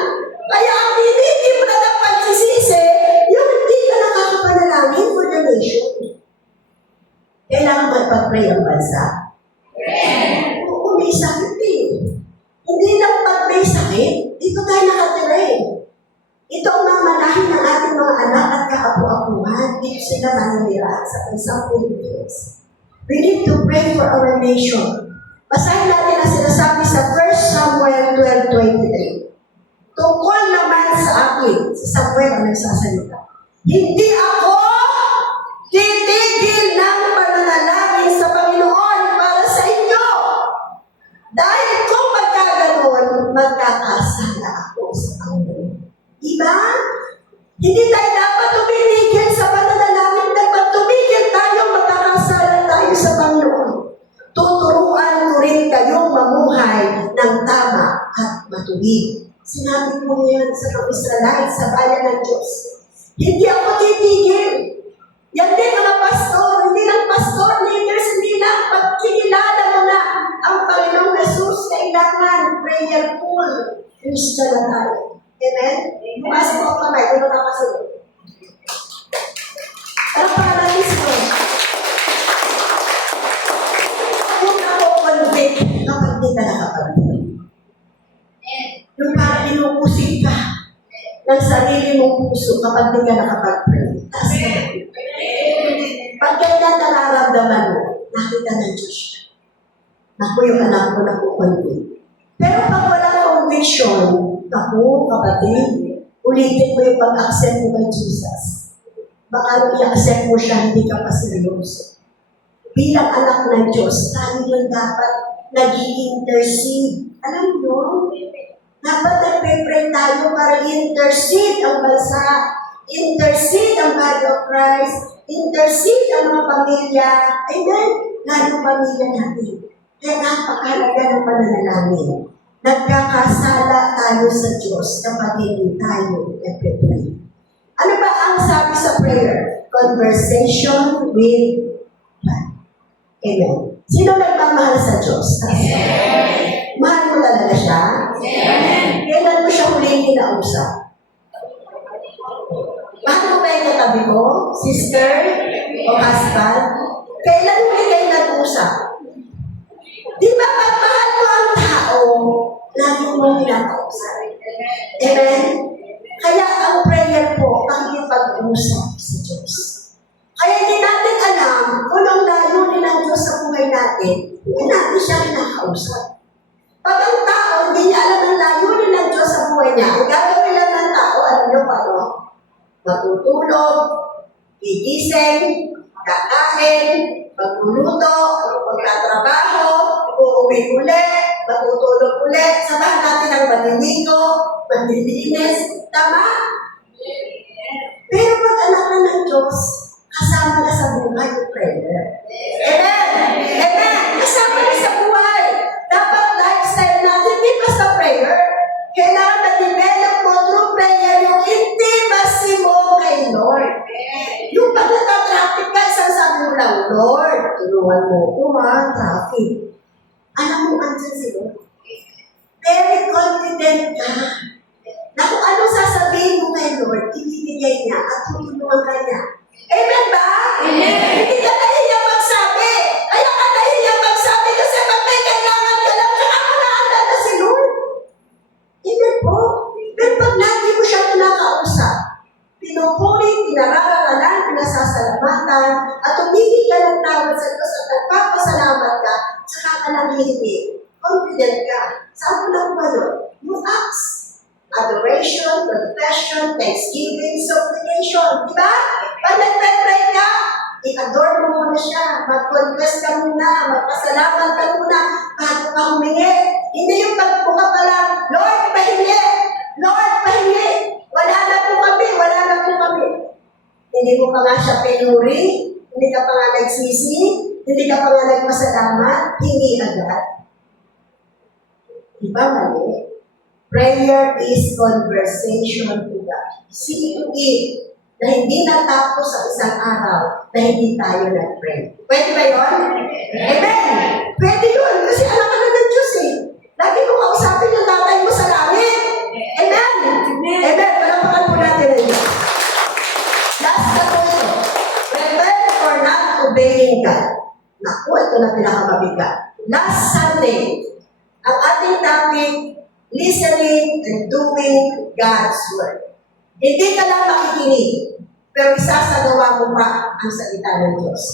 Kaya ang hindi mo na napagsisisi, yung hindi ka nakakapanalangin for the nation. Kailangan magpag-pray ang bansa. Oo, may sakit eh. Hindi lang pag may sakit, dito tayo nakatira eh. Ito ang mamanahin ng ating mga anak at kaapu-apuhan. Dito sila mananira sa bansang Pilipinas. We need to pray for our nation. Basahin natin ang sinasabi sa 1 Samuel 12:23. Tungkol naman sa akin, si Samuel ang nagsasalita. Hindi ako titigil ng pananalangin sa Panginoon para sa inyo. Dahil kung magkaganon, magkakasala ako sa Panginoon. Diba? Hindi tayo dapat tumigil sa pananalangin. Dapat tumigil tayo, magkakasala tayo sa Panginoon. Tuturuan ko rin kayong mamuhay ng tama at matuwid. Sinabi ko yan sa mga Israelite sa bayan ng Diyos. Hindi ako titigil. Yan din mga pastor, hindi lang pastor, leaders, hindi lang pagkilala mo na ang Panginoong Jesus, kailangan prayerful Christian na tayo. Amen? Bukas mo ang kamay, kung nakakasunod. Pero para mismo, kung ako-convict kapag di ka nakapag-pray. Yung parang inukusig ka ng sarili mong puso kapag di ka nakapag-pray. Taas ka na. Pag ganyan nararamdaman mo, nakita ng Diyos siya. Naku, yung anak ko nakukonvict. Pero pag walang conviction, naku, kapatid, ulitin mo yung pag-accept mo kay Jesus. Baka i-accept mo siya, hindi ka pa seryoso. Bilang anak ng Diyos, tayo yung dapat nag-i-intercede. Alam mo, dapat nagpe-pray tayo para intercede ang bansa, intercede ang body of Christ, intercede ang mga pamilya, amen, lalo pamilya natin. Kaya napakahalaga ng pananalangin. Nagkakasala tayo sa Diyos kapag hindi tayo nagpe-pray. Ano ba ang sabi sa prayer? Conversation with God. Amen. Sino nagmamahal sa Diyos? Amen. Mahal mo talaga siya? Amen. Kailan mo siya huling kinausap? Mahal mo ba yung katabi mo? Sister? O husband? Kailan huli kayo nag-usap? Di ba pag mahal mo ang tao, lagi mo pinakausap? Amen? Kaya ang prayer po, pakikipag-usap sa Diyos. Kaya hindi natin alam kung ang layunin ng Diyos sa buhay natin, hindi natin siya kinakausap. Pag ang tao, hindi niya alam ang layunin ng Diyos sa buhay niya, ang gagawin lang ng tao, alam niyo paano? Matutulog, gigising, kakain, magluluto, magtatrabaho, uuwi ulit, matutulog ulit, sabahan natin ang maliligo, maglilinis, tama? Pero pag anak na ng Diyos, kasama na sa buhay yung prayer. Amen! Amen! Kasama na sa buhay. Dapat lifestyle natin, hindi basta prayer. Kailangan na-develop mo through prayer yung intimacy mo kay Lord. Yung pag natatraffic ka, isang sabi mo lang, Lord, tulungan mo ko traffic. Alam mo, andyan si Lord. Very confident ka na kung anong sasabihin mo kay Lord, ibibigay niya at tutulungan ka niya. Amen ba? Amen. Hindi ka nahiya magsabi. Kaya ka nahiya magsabi kasi pag may kailangan ka lang, saka mo naaalala si Lord. Amen po. Pero pag lagi mo siya pinakausap, pinupuri, pinararalan, pinasasalamatan, at tumigil ka ng tawad sa Diyos at nagpapasalamat ka, saka ka lang nananahimik, confident ka. Saan lang ba yun? Yung acts. Adoration, confession, thanksgiving, supplication. Diba? Pag nagpe-pray ka, i-adore mo muna siya. Mag-confess ka muna. Magpasalamat ka muna. Bago ka humingi. Hindi yung pagbuka pa lang, Lord, pahingi! Lord, pahingi! Wala na po kami. Wala na po kami. Hindi mo pa nga siya pinuri. Hindi ka pa nga nagsisi. Hindi ka pa nga nagpasalamat. Hingi agad. Diba mali? Prayer is conversation to God. See to it na hindi natapos sa isang araw na hindi tayo nag-pray. Pwede ba yun? Amen! Pwede yun kasi alam ka na ng Diyos eh. Lagi mo kausapin yung tatay mo sa langit. Amen! Amen! Palapakan po natin na yun. Last na po ito. Rebel or not obeying God. Naku, ito na pinakamabigat. Last Sunday, ang ating topic, listening and doing God's word. Hindi ka lang makikinig, pero isasagawa mo pa ang salita ng Diyos.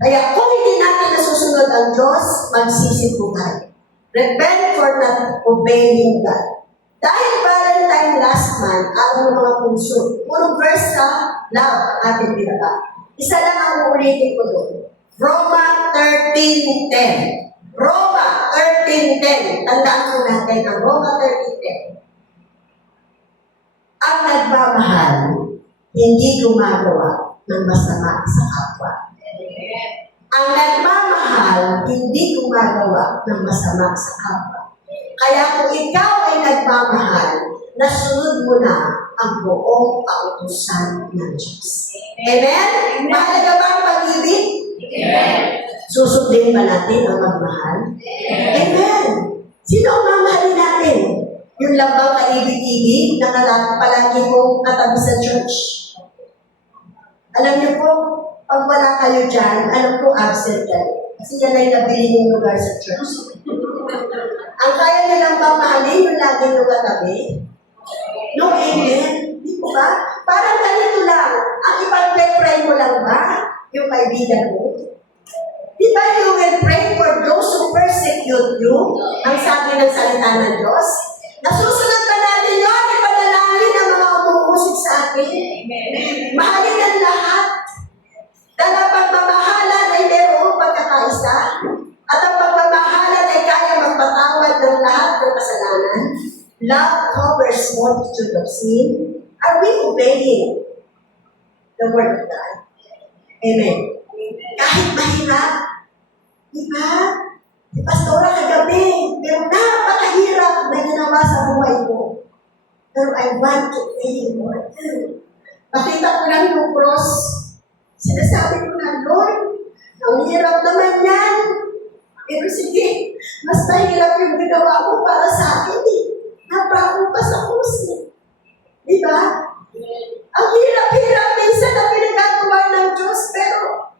Kaya kung hindi natin nasusunod ang Diyos, magsisi po tayo. Rebel for not obeying God. Dahil Valentine last month, ang mga puso, puro verse sa love ating pinaka. Isa lang ang uulitin ko doon. Roma 13:10. Roma 13:10. Tandaan po natin ang Roma 13:10. Ang nagmamahal, hindi gumagawa ng masama sa kapwa. Ang nagmamahal, hindi gumagawa ng masama sa kapwa. Kaya kung ikaw ay nagmamahal, nasunod mo na ang buong pautusan ng Diyos. Amen? Mahalaga ba ang pag-ibig? Amen. Susundin ba natin ang magmahal? Amen. Sino ang mamahalin natin? Yung lambang kaibig-ibig na palagi kong katabi sa church. Alam niyo po, pag wala kayo dyan, alam ko absent kayo. Kasi yan ay nabili yung lugar sa church. Ang kaya nilang bang mahalin yung laging yung katabi? No, amen. Di po ba? Parang ganito lang. Ang ipag-pray mo lang ba? Yung kaibigan mo? Di ba you will pray for those who persecute you? Ang sabi ng salita ng Diyos. Nasusunod ba natin yun? Ipanalangin ang mga umuusik sa atin? Mahalin ang lahat. Dahil ang pagmamahalan ay mayroong pagkakaisa. At ang pagmamahalan ay kaya magpatawad ng lahat ng kasalanan. Love covers multitude of sin. Are we obeying the word of God? Amen. Kahit mahirap, di ba? Si Pastora kagabi, pero napakahirap na ginawa sa buhay ko. Pero I want to pray, Lord. Nakita ko lang yung cross. Sinasabi ko na, Lord, ang hirap naman yan. Pero sige, mas mahirap yung ginawa ko para sa akin eh. Napako pa sa puso. Di ba? Ang hirap-hirap minsan na pinagagawa ng Diyos, pero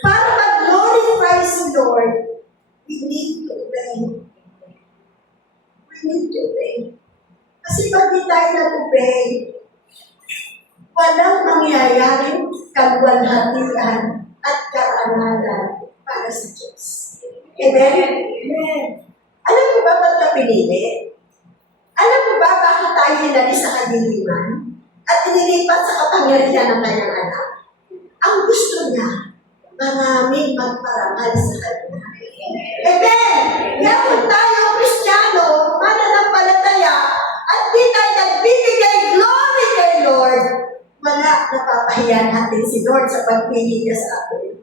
para mag-glorify si Lord, we need to obey. We need to obey. Kasi pag di tayo nag-obey, walang mangyayaring kalwalhatian at karangalan para sa Diyos. Amen? Amen. Alam mo ba ba't ka pinili? Alam mo ba bakit tayo hinali sa kadiliman at inilipat sa kapangyarihan ng kanyang anak? Ang gusto niya, maraming magparangal sa kanya. Amen! Kaya kung tayo Kristiyano, mananampalataya, at di tayo nagbibigay glory kay Lord, wala napapahiya natin si Lord sa pagpili niya sa atin.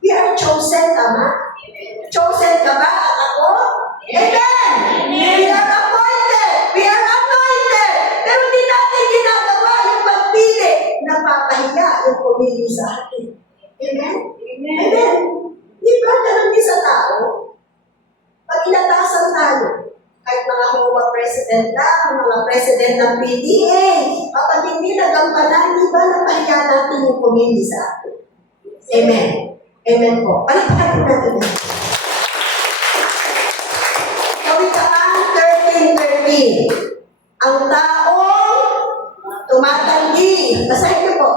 We are chosen, tama? Chosen ka ba at ako? Amen! We are appointed! We are anointed! Pero hindi natin ginagawa yung pagpili, napapahiya yung pumili sa atin. Amen? Amen. Di ba ganun din sa tao? Pag inatasan tayo, kahit mga Howa President lang, mga President ng PDA, kapag hindi nagampanan, di ba napahiya natin yung pumili sa atin? Amen. Amen po. Palakpakan po natin yan. Kawikaan 13:13. Ang taong tumatanggi, basahin niyo po.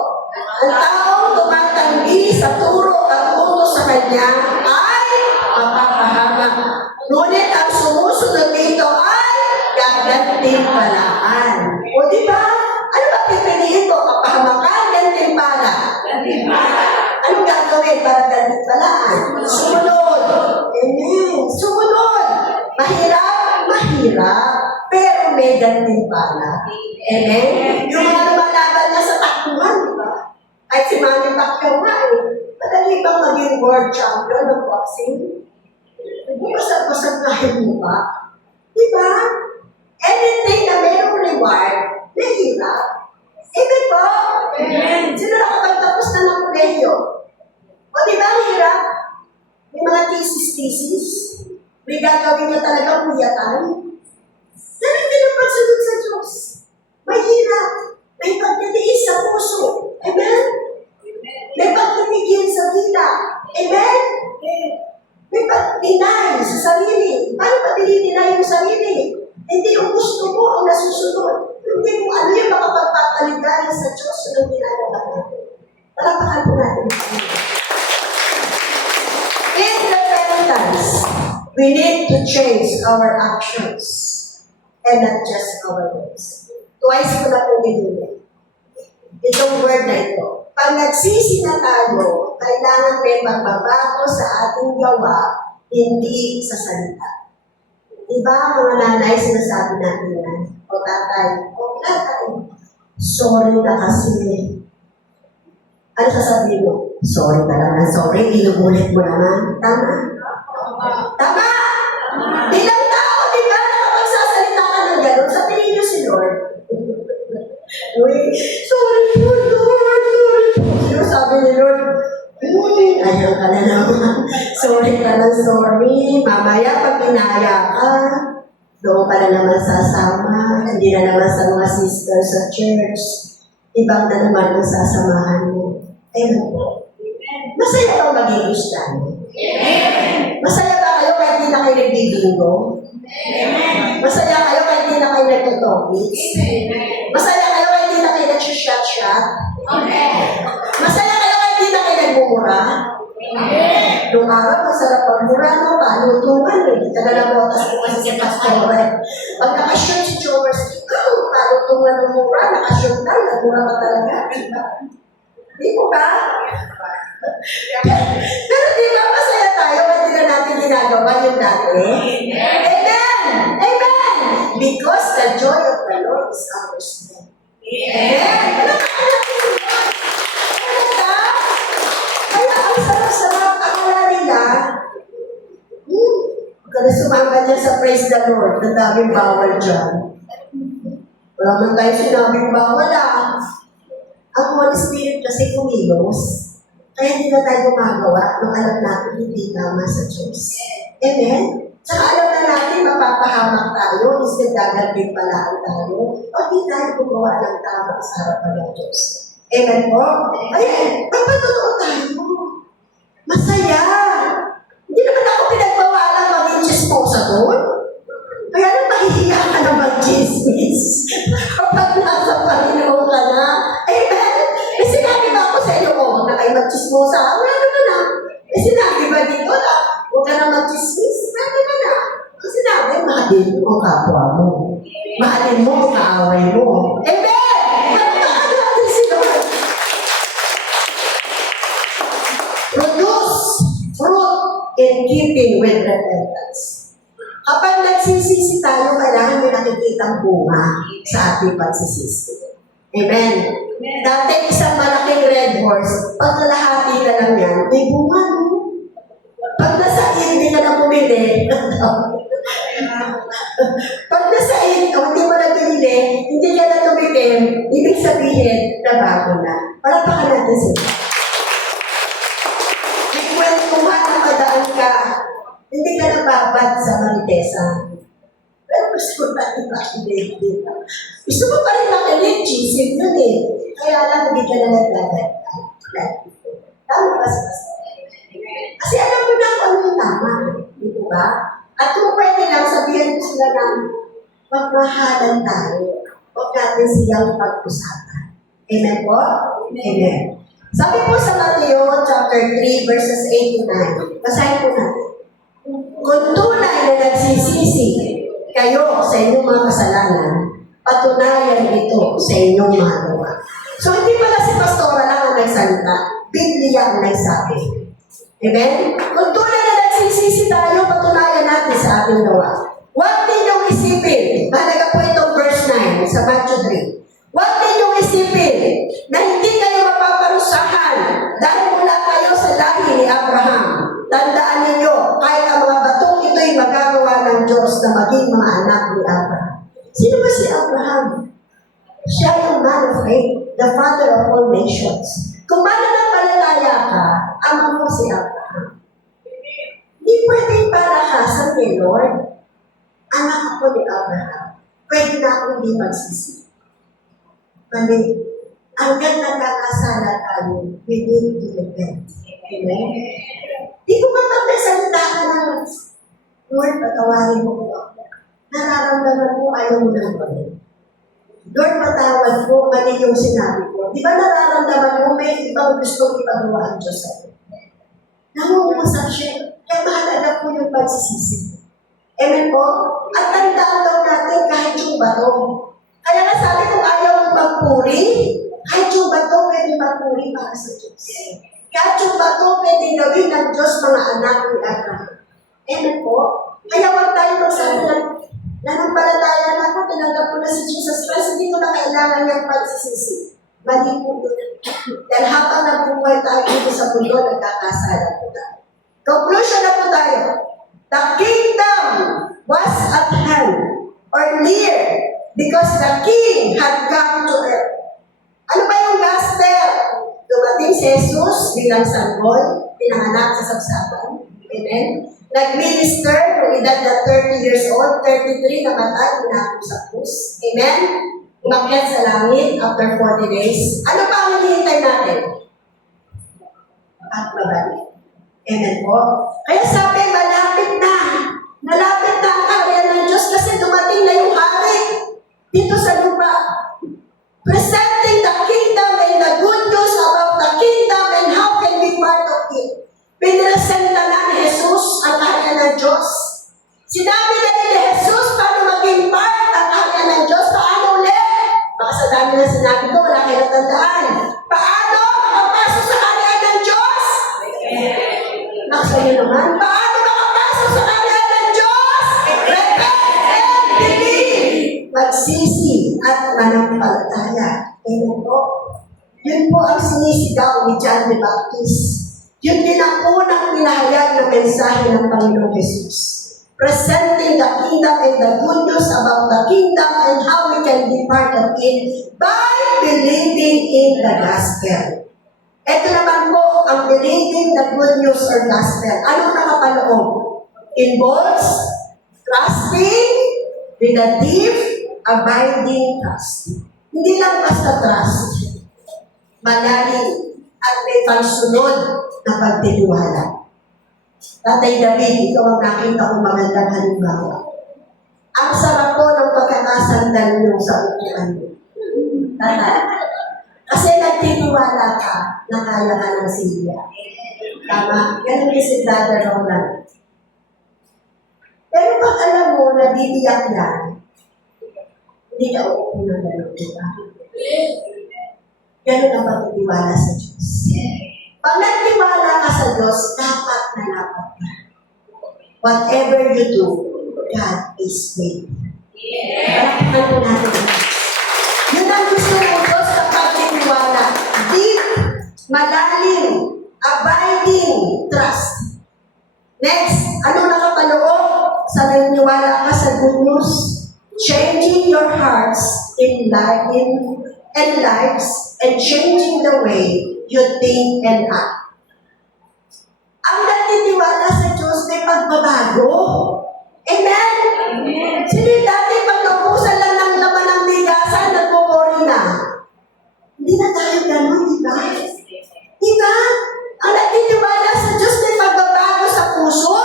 Ang taong tumatanggi sa turo at utos sa kanya ay mapapahamak. Ngunit ang sumusunod dito ay gagantimpalaan. O di ba? Ano ba pipiliin mo? Kapahamakan, gantimpala. Anong gagawin para gantimpalaan? Sumunod. Amen. Sumunod. Mahirap, mahirap. Pero may gantimpala. Amen. Yung mga lumalaban niya sa takbuhan, di ba? Ay si Manny Pacquiao nga eh. Madali bang maging world champion ng boxing? Basag-basag na yung mukha. Di ba? Anything na mayroong reward, nahirap. Amen po? Amen. Sino nakapagtapos na ng kolehiyo? O di ba hirap? May mga thesis. May gagawin na talagang puyatan. Dahil hindi na pagsunod sa Diyos. May hirap. May pagtitiis sa puso. Amen? May pagtitigil sa vida. Amen? May pag-deny sa sarili. Paano pa dinideny yung sarili? Hindi yung gusto mo ang nasusunod. Hindi kung ano yung makapagpapaligayan sa Diyos ng ginagawa natin. Palapakan po natin. In repentance, we need to change our actions and not just our words. Twice ko na po ginulit. Itong word na ito. Pag nagsisi na tayo, kailangan may magbabago sa ating gawa, hindi sa salita. Diba, mga nanay, sinasabi natin yan, o tatay, sorry na kasi. Ano sasabihin mo? Sorry ka naman, sorry, inuulit mo naman. Tama? Tama! Bilang tao, di ba, nakapagsasalita ka ng gano'n, sa tingin niyo si Lord. Uy, sorry po, Lord, sorry po. Sino sabi ni Lord? Uy, ayaw ka na naman. Sorry ka na, sorry. Mamaya, pag pinaya ka, doon ka na naman sasama. Hindi na naman sa mga sisters sa church. Ibang na naman ang sasamahan mo. Ayun po. Masaya ba maging Kristiyano? Masaya ba kayo kahit hindi na kayo nagbibingo? Masaya kayo kahit hindi na kayo nagtotokits? Masaya kayo kahit hindi na kayo nag-shot-shot? Masaya kayo kahit hindi na kayo nagmumura? Nung araw, masarap pagmura, no? Palutungan eh. Tagalabotas ko kasi si Pastor. Pag nakashoot si Jovers, palutungan ng mura, nakashoot na, nagmura ka talaga. Di po ba? Pero di ba masaya tayo at hindi na natin ginagawa yung dati? Amen! Amen! Because the joy of the Lord is our strength. Amen! Kaya ang sarap-sarap akala nila, kada sumamba dyan sa praise the Lord, ang daming bawal dyan. Wala man tayo sinabing bawal Ang Holy Spirit kasi kumilos. Kaya hindi na tayo gumagawa nung alam natin hindi tama sa Diyos. Amen? Tsaka alam na natin mapapahamak tayo, instead gagawin palaan tayo, o hindi tayo gumawa ng tama sa harapan ng Diyos. Amen po? Ayan, magpatotoo tayo. Masaya. Hindi naman ako pinagbawalan maging chismosa doon. Kaya nang mahihiya ka na mag-chismis. Kapag nasa Panginoon ka na, amen? Eh, sinabi ba ako sa inyo, huwag na kayo mag-chismosa? Wala naman Eh, sinabi ba dito na, huwag ka na mag-chismis? Wala naman Ang sinabi, mahalin mo ang kapwa mo. Mahalin mo ang kaaway mo. Amen! Pagkaan natin si Lord. Produce fruit in keeping with repentance. Kapag nagsisisi tayo, kailangan may nakikitang bunga sa ating pagsisisi. Amen. Dati isang malaking red horse, pag nalahati ka lang yan, may bunga, no? Pag nasa hindi ka na bumili, pag nasa hindi mo na binili, hindi ka na tumitim, ibig sabihin na bago na. Palapakan natin sila. May kwentuhan na madaan ka, hindi ka na babad sa Maritesa. Pero gusto mo pa rin makinig, di ba? Gusto mo pa rin makinig, chisip yun eh. Kaya lang, hindi ka na nagdadagdag. Tama ba sa kasi alam mo na kung ano yung tama. Di ba? At kung pwede lang, sabihan ko sila na magmahalan tayo. Huwag natin silang pag-usapan. Amen po? Amen. Sabi po sa Mateo chapter 3 verses 8 to 9. Basahin po natin. Kung tunay na nagsisisi kayo sa inyong mga kasalanan, patunayan ito sa inyong mga gawa. So, hindi pala si Pastora lang ang nagsalita. Biblia ang nagsabi. Amen? Kung tunay na nagsisisi tayo, patunayan natin sa ating gawa. Huwag ninyong isipin, mahalaga po itong verse 9 sa Matthew 3. Huwag ninyong isipin na hindi kayo mapaparusahan dahil mula kayo sa lahi ni Abraham. Tandaan ninyo, kahit ang mga batong ito'y magagawa ng Diyos na maging mga anak ni Abraham. Sino ba si Abraham? Siya yung man of faith, the father of all nations. Kung mananampalataya ka, ama mo si Abraham. Hindi pwedeng para ka sa ni Lord. Anak ako ni Abraham. Pwede na akong hindi magsisi. Mali, hanggang nagkakasala tayo, we need to repent. Amen? Di ko magpagsalita ka ng Lord, patawarin mo ko ako. Nararamdaman ko ayaw mo ng gawin. Lord, patawad ko, mali yung sinabi ko. Di ba nararamdaman mo may ibang gustong ipagawa ang Diyos sa iyo? Nangungusap siya, kaya mahalaga po yung pagsisisi. Amen po? At tandaan daw natin kahit yung bato. Kaya nga sabi kung ayaw mong magpuri, kahit yung bato pwede magpuri para sa Diyos. Kahit yung bato pwede gawin ng Diyos mga anak ni Abraham. Amen po? Kaya huwag tayo magsabi na nanampalataya na ako, tinanggap ko na si Jesus Christ, hindi ko na kailangan niyang pagsisisi. Mali po yun. Dahil habang nabubuhay tayo dito sa mundo, nagkakasala po tayo. Conclusion na po tayo. The kingdom was at hand or near because the king had come to earth. Ano ba yung gospel? Dumating si Jesus bilang sanggol, pinanganak sa sabsaban. Amen? Nag-minister nung edad na 30 years old, 33 namatay, pinako sa krus. Amen? Umakyat sa langit after 40 days. Ano pa ang hinihintay natin? At mabalik. Amen po. Kaya sabi, malapit na. Malapit na ang kaharian ng Diyos kasi dumating na yung hari dito sa lupa. Presenting the kingdom and the good news about the kingdom and how can be part of it. Pinresenta na ni Jesus ang kaharian ng Diyos. Sinabi na ni Jesus paano maging part ang kaharian ng Diyos. Paano ulit? Baka sa dami na sinabi ko, wala kayo natandaan. Paano makapasok sa kaharian ng Diyos? Nakasaya naman. Paano makapasok sa kaharian ng Diyos? Repent and believe. Magsisi at manampalataya. Amen po. Yun po ang sinisigaw ni John the Baptist. Yun din ang unang pinahayag na mensahe ng Panginoong Jesus. Presenting the kingdom and the good news about the kingdom and how we can be part of it by believing in the gospel. Ito naman po ang believing the good news or gospel. Anong nakapaloob? Involves trusting with a deep, abiding trust. Hindi lang basta trust. Malalim at may pagsunod na pagtitiwala. Tatay David, ikaw ang nakita kong magandang halimbawa. Ang sarap po ng pagkakasandal niyo sa upuan niyo. Tatay. Kasi nagtitiwala ka na kaya ka ng silya. Tama? Ganun din si Brother Roland. Pero pag alam mo na bibiyak yan, hindi ka uupo ng gano'n, diba? Ganun ang pagtitiwala sa Diyos. Pag nagtiwala ka sa Diyos, dapat na dapat ka. Whatever you do, God is faithful. Palakpakan po natin. Yun ang gusto ng Diyos sa pagtitiwala. Deep, malalim, abiding trust. Next, ano nakapaloob sa naniniwala ka sa good news? Changing your hearts in lives and changing the way you think and act. Ang nagtitiwala sa Diyos may pagbabago. Amen? Amen. Sino dati pag naubusan lang ng laman ng bigasan, nagpo-worry na. Hindi na tayo ganun, di ba? Di ba? Ang nagtitiwala sa Diyos may pagbabago sa puso,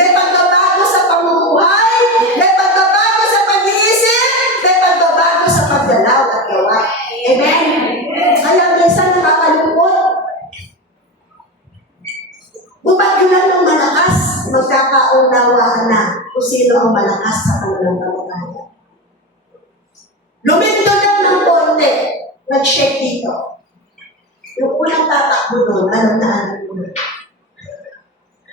may pagbabago sa pamumuhay, may pagbabago sa pag-iisip, may pagbabago sa paggalaw at gawa. Amen? Kaya minsan nakakalungkot. Bumagyo lang ng malakas, magkakaroon nagkakaunawaan na kung sino ang malakas sa kanilang kamatayan. Luminto lang ng konti, nag-shake dito. Yung unang tatakbo doon, alam na mo na.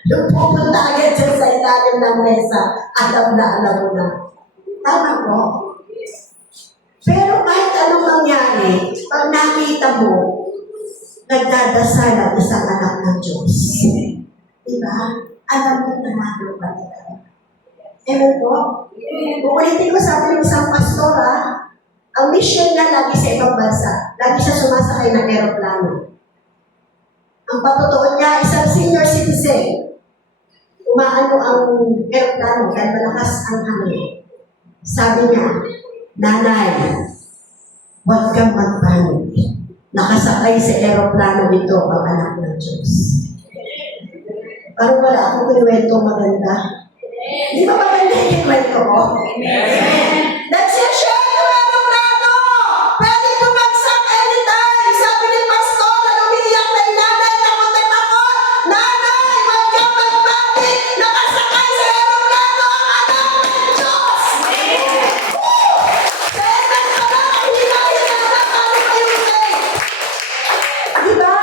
Yung pupunta agad dyan sa ilalim ng mesa, alam mo na. Tama ko? Pero kahit anong mangyari, pag nakita mo, nagdadasal ang isang anak ng Diyos. Diba? Alam mo na natin ba talaga. Ewan po? Ulitin ko sabi ng isang pastor, ang mission niya lagi sa ibang bansa. Lagi siya sumasakay ng aeroplano. Ang patotoo niya, isang senior citizen. Umaano ang aeroplano, dahil malakas ang hangin. Sabi niya, Nanay, huwag kang magpanik. Nakasakay sa aeroplano dito ang anak ng Diyos. Parang wala akong kinuwento maganda. Di ba maganda yung kinuwento ko? Nagsisya yung aeroplano! Pwede bumagsak anytime! Sabi ni Pastor, umiiyak na yung nanay, nakutin ako! Nanay, huwag kang magpanik! Nakasakay sa aeroplano ang anak ng Diyos! Diba?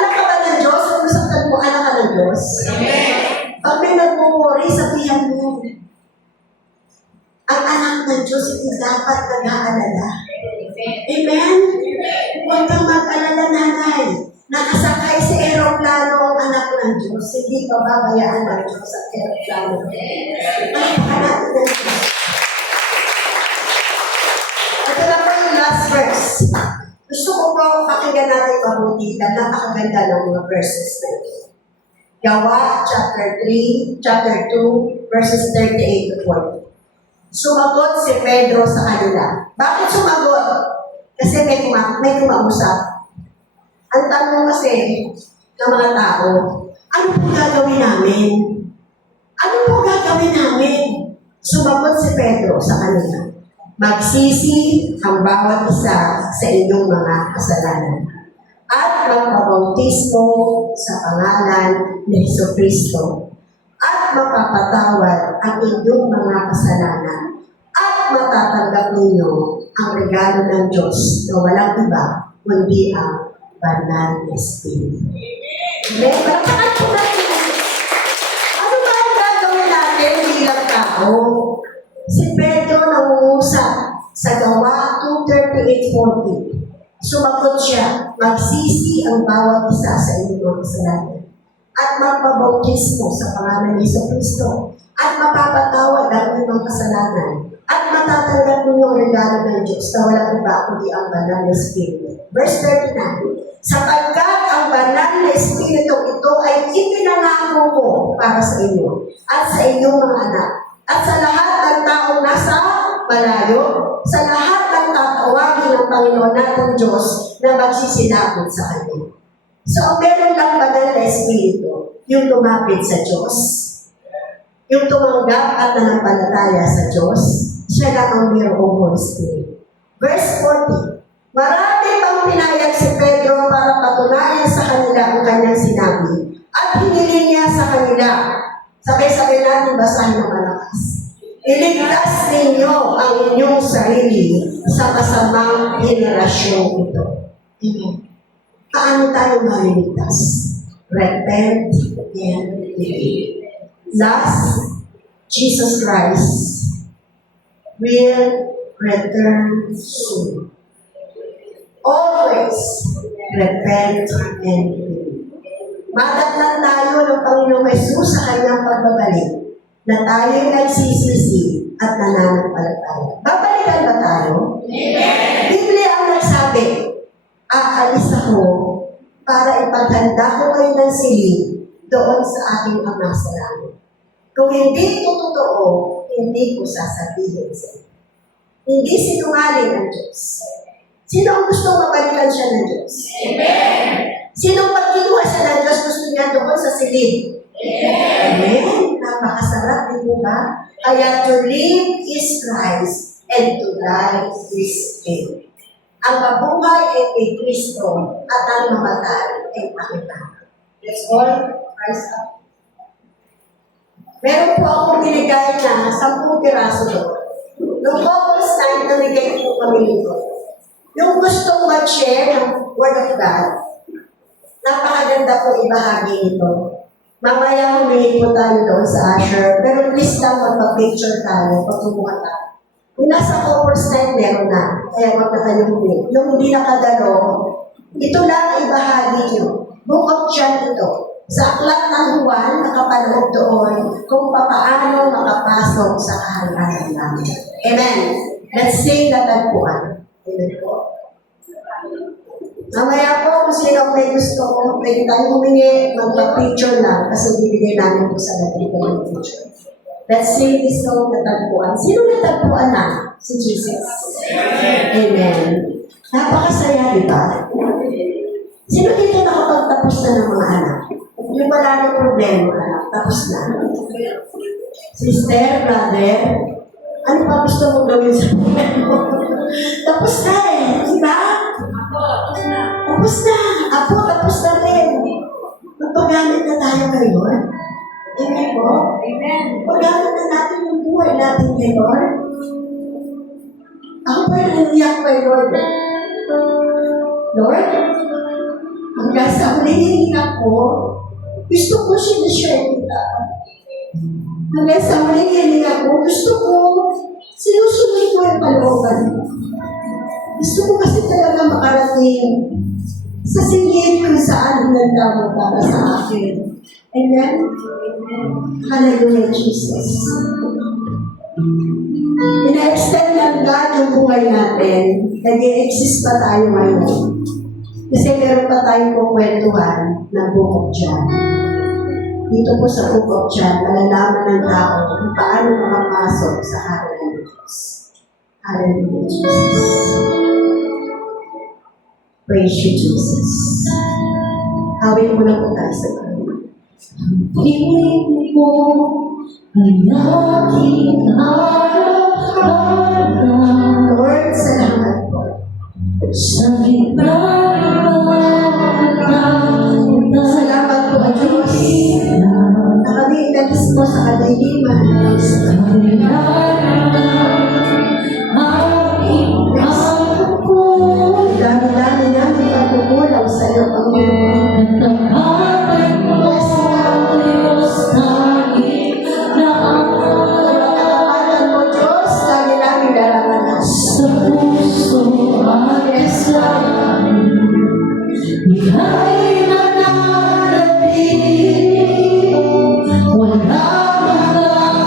Anak ka ba ng Diyos? Kung nasaktan mo, anak ka ng Diyos? Pag may nagmumuri, sabihan mo, ang anak ng Diyos hindi dapat nag-aalala. Amen? Huwag kang mag-alala, nanay. Nakasakay sa aeroplano ang anak ng Diyos. Hindi pababayaan ng Diyos sa aeroplano. Anak ng Diyos. Ito na po yung last verse. Gusto ko po pakinggan natin mabuti dahil napakaganda ng mga verses na ito. Gawa, chapter 2, verses 38 to 40. Sumagot si Pedro sa kanila. Bakit sumagot? Kasi may kumausap. Ang tanong kasi ng mga tao, ano po gagawin namin? Ano po gagawin namin? Sumagot si Pedro sa kanila. Magsisi ang bawat isa sa inyong mga kasalanan at magpabautismo sa pangalan ni Jesucristo at mapapatawad ang inyong mga kasalanan at matatanggap ninyo ang regalo ng Diyos na walang iba kundi ang banal na Espiritu. Amen? Palakpakan po natin. Ano ba ang gagawin natin bilang tao? Si Pedro nangungusap sa Gawa 2:38-40. Sumagot siya, magsisi ang bawat isa sa inyong mga kasalanan at magpabautismo sa pangalan ni Jesucristo at mapapatawad ang inyong kasalanan at matatanggap mo yung regalo ng Diyos na walang iba kundi ang banal na Espiritu. Verse 39, sapagkat ang banal na Espiritu ito ay ipinangako ko para sa inyo at sa inyong mga anak at sa lahat ng taong nasa malayo, sa lahat ng tatawagin ng Panginoon natin Diyos na magsisilapit sa Kanya. So, meron lang banal na Espiritu, yung lumapit sa Diyos, yung tumanggap at nanampalataya sa Diyos, siya lang ang mayroong Holy Spirit. Verse 40, marami pang pinayag si Pedro para patunayan sa kanila ang kanyang sinabi at hiniling niya sa kanila. Sabay-sabay natin basahin ng malakas. Iligtas ninyo ang inyong sarili sa kasamang henerasyon ito. Paano tayo maliligtas? Repent and believe. Last, Jesus Christ will return soon. Always repent and believe. Madatnan tayo ng Panginoong Jesus sa kanyang pagbabalik na tayo'y nagsisisi at nananampalataya. Babalikan ba tayo? Amen! Biblia ang nagsabi, aalis ako para ipaghanda ko kayo ng silid doon sa aking Ama sa langit. Kung hindi ito totoo, hindi ko sasabihin sa inyo. Hindi sinungaling ang Diyos. Sino ang gusto mabalikan siya ng Diyos? Amen! Sino pag kinuha siya ng Diyos gusto niya doon sa silid? Amen. Napakasarap, di ba? Kaya to live is Christ and to die is gain. Ang mabuhay ay kay Kristo at ang mamatay ay pakitaan. That's all. Christ up. Meron po akong binigay na 10 piraso doon. Noong August 9, namigay po kami nito. Yung gustong mag-share ng Word of God, napakaganda po ibahagi nito. Mamaya humingi po tayo doon sa usher, pero please lang magpa-picture tayo pag kumuha tayo. Yung nasa August 9, meron na, kaya wag na kayo humingi. Yung hindi nakadalo, ito lang ang ibahagi nyo. Bukod dyan ito. Sa aklat ng Juan, nakapanood doon kung paano makapasok sa kahalahan namin. Amen. Let's sing the tagpuan. Amen po. Mamaya po, kung sino may gusto ko, pwede tayo humingi, magpa-picture lang kasi bibigay namin po sa natin ko ng picture. Let's sing this song, natagpuan. Sino natagpuan na? Si Jesus. Amen. Napakasaya, di ba? Sino dito nakapagtapos na ng mga anak? Yung wala na problema, anak, tapos na. Sister, brother, ano pa gusto mong gawin sa buhay mo? Tapos na eh, di ba? Tapos na. Apo, tapos na rin. Magpagamit na tayo ngayon. Amen po? Amen. Paggamit na natin yung buhay natin kay Lord. Ako pa rin naniyak kay Lord. Lord, hanggang sa huling hininga ko, gusto ko sinishare kita. Hanggang sa huling hininga ko, gusto ko sinusunod ko yung kalooban mo. Gusto ko kasi talaga makarating sa singit kung saan hinanda mo para sa akin. Amen? Hallelujah, Jesus. Ina-extend ng God yung buhay natin. Nag-i-exist pa tayo ngayon. Kasi meron pa tayong kukwentuhan ng Book of John. Dito po sa Book of John, malalaman ng tao kung paano makapasok sa harapan ng Diyos. Hallelujah, Jesus. Praise you, Jesus. Hawin mo na po tayo sa Panginoon. Piling mo ay aking araw-araw. Lord, salamat po. Sa gitna ng mga Salamat po, O Diyos, na kami inalis mo sa kadiliman. Dami-dami namin pagkukulang sa iyo, Panginoon. Pagkakapatan mo, Diyos, dami namin daranasan. Sa puso at kasama, ika'y nananatili, walang mag-alala.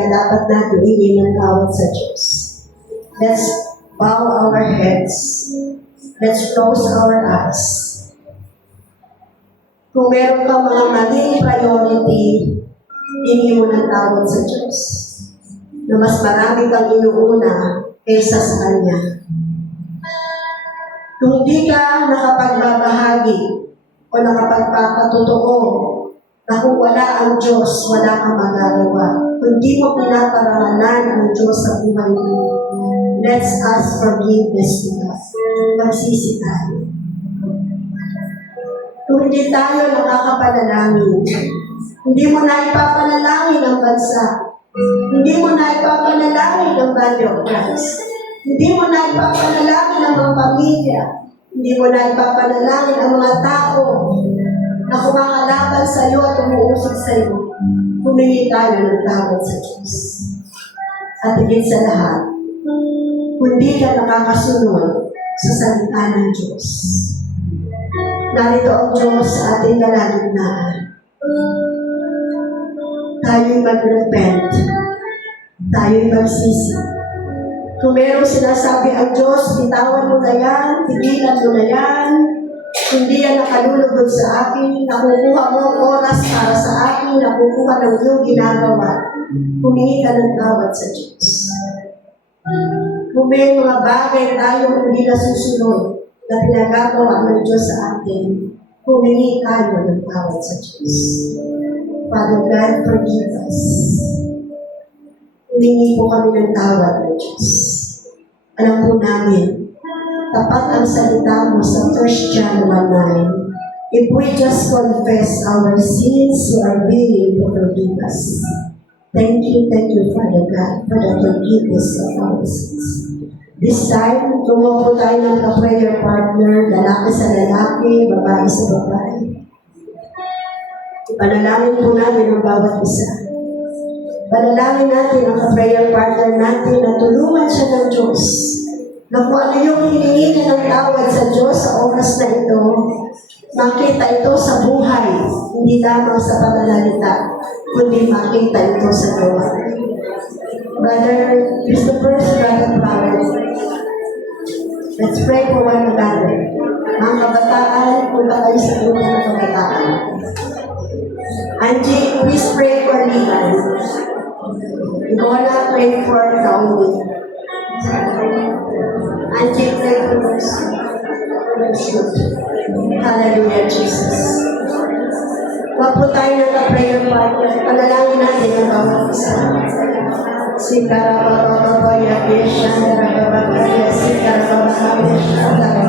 na dapat natin hingin ng tawad sa Diyos. Let's bow our heads. Let's close our eyes. Kung meron ka mga maling priority, hingin mo ng tawad sa Diyos. Na mas marami kang inuuna kaysa sa Kanya. Kung di ka nakapagbabahagi o nakapagpapatotoo na kung wala ang Diyos, wala kang magagawa. Kung di mo pinaparangalan ang Diyos sa buhay mo, let's ask forgiveness to God. Magsisi tayo. Kung hindi tayo nakakapanalangin, hindi mo na ipapanalangin ang bansa, hindi mo na ipapanalangin ang body of Christ, hindi mo na ipapanalangin ang mga pamilya, hindi mo na ipapanalangin ang mga tao na kumakalaban sa iyo at umuusig sa iyo. Humingi tayo ng tawad sa Diyos. At higit sa lahat, kung di ka nakakasunod sa salita ng Diyos, narito ang Diyos sa ating kalagitnaan. Tayo'y mag-repent. Tayo'y magsisi. Kung merong sinasabi ang Diyos, bitawan mo na yan, tigilan mo na yan, hindi yan nakalulugod sa akin, nakukuha mo ang oras para sa akin, nakukuha ng iyong ginagawa. Humingi ka ng tawad sa Diyos. Kung may mga bagay tayo hindi nasusunod na pinagagawa ng Diyos sa atin, humingi tayo ng tawad sa Diyos. Father God, forgive us. Humingi po kami ng tawad ng Diyos. Alam po namin, tapat ang salita mo sa 1 John 1:9. If we just confess our sins, you are willing to forgive us. Thank you, Father God, for the forgiveness of our sins. This time, tumawa po tayo ng ka-prayer partner, lalaki sa lalaki, babae sa babae. Ipanalangin po natin ang bawat isa. Panalangin natin ang ka-prayer partner natin na tulungan siya ng Diyos. Na kung ano yung hiningi niya ng tawad sa Diyos sa oras na ito, makita ito sa buhay, hindi lamang sa pananalita, kundi makita ito sa gawa. Brother Christopher, Brother Flowers, let's pray for one another. Mga kabataan, punta kayo sa grupo ng kabataan. Angie, please pray for Liban. Iguana, pray for Naomi. Angie, pray for us. Hallelujah, Jesus. Huwag po tayo ng prayer partner. Panalangin natin ang bawat isa. Sikarabababaya, Shandarababaya, Sikarabababaya, Shandarababaya.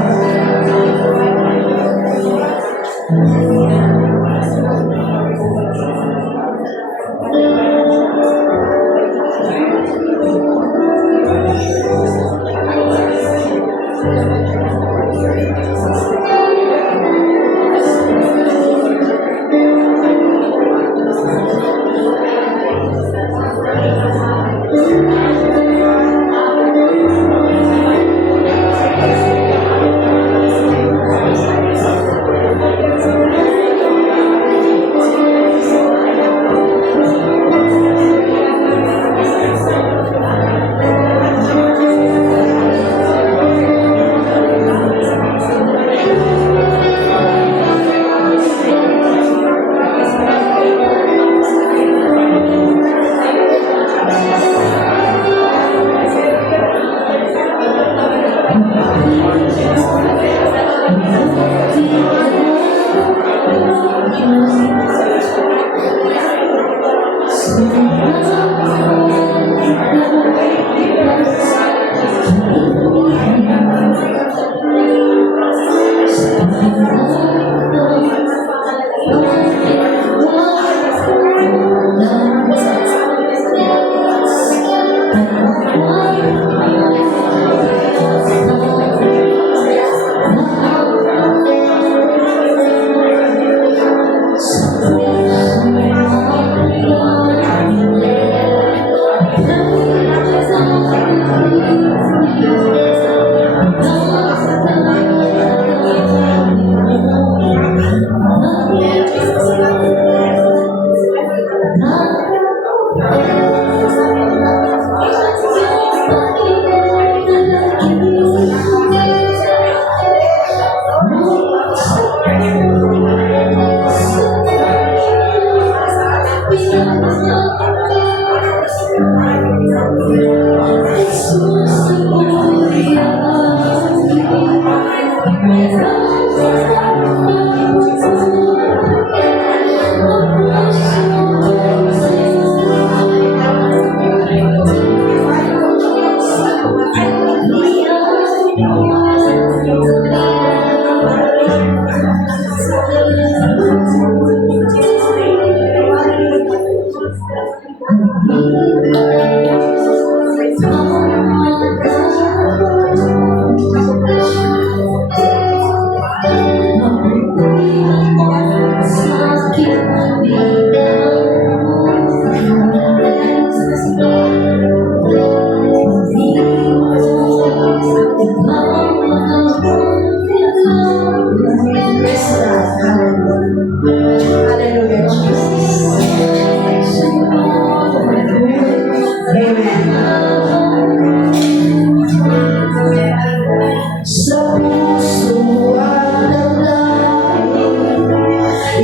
Sa puso at damdamin,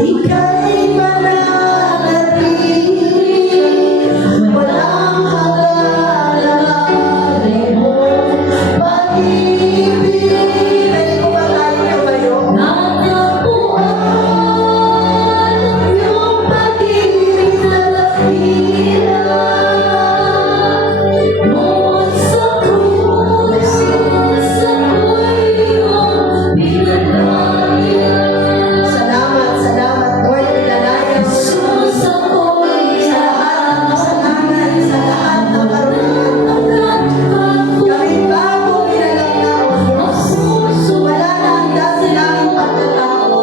ika'y mananatili. Walang hanggan mo pag-ibig. Ay, kumakain ka ba yun? Natapuan ang iyong pag-ibig na dakila. Noon sa krus, salamat, Lord, pinalaya mo sa lahat ng karunan. Kami bago pinalanggaw, Diyos. Wala na ang dati naming pagkatao.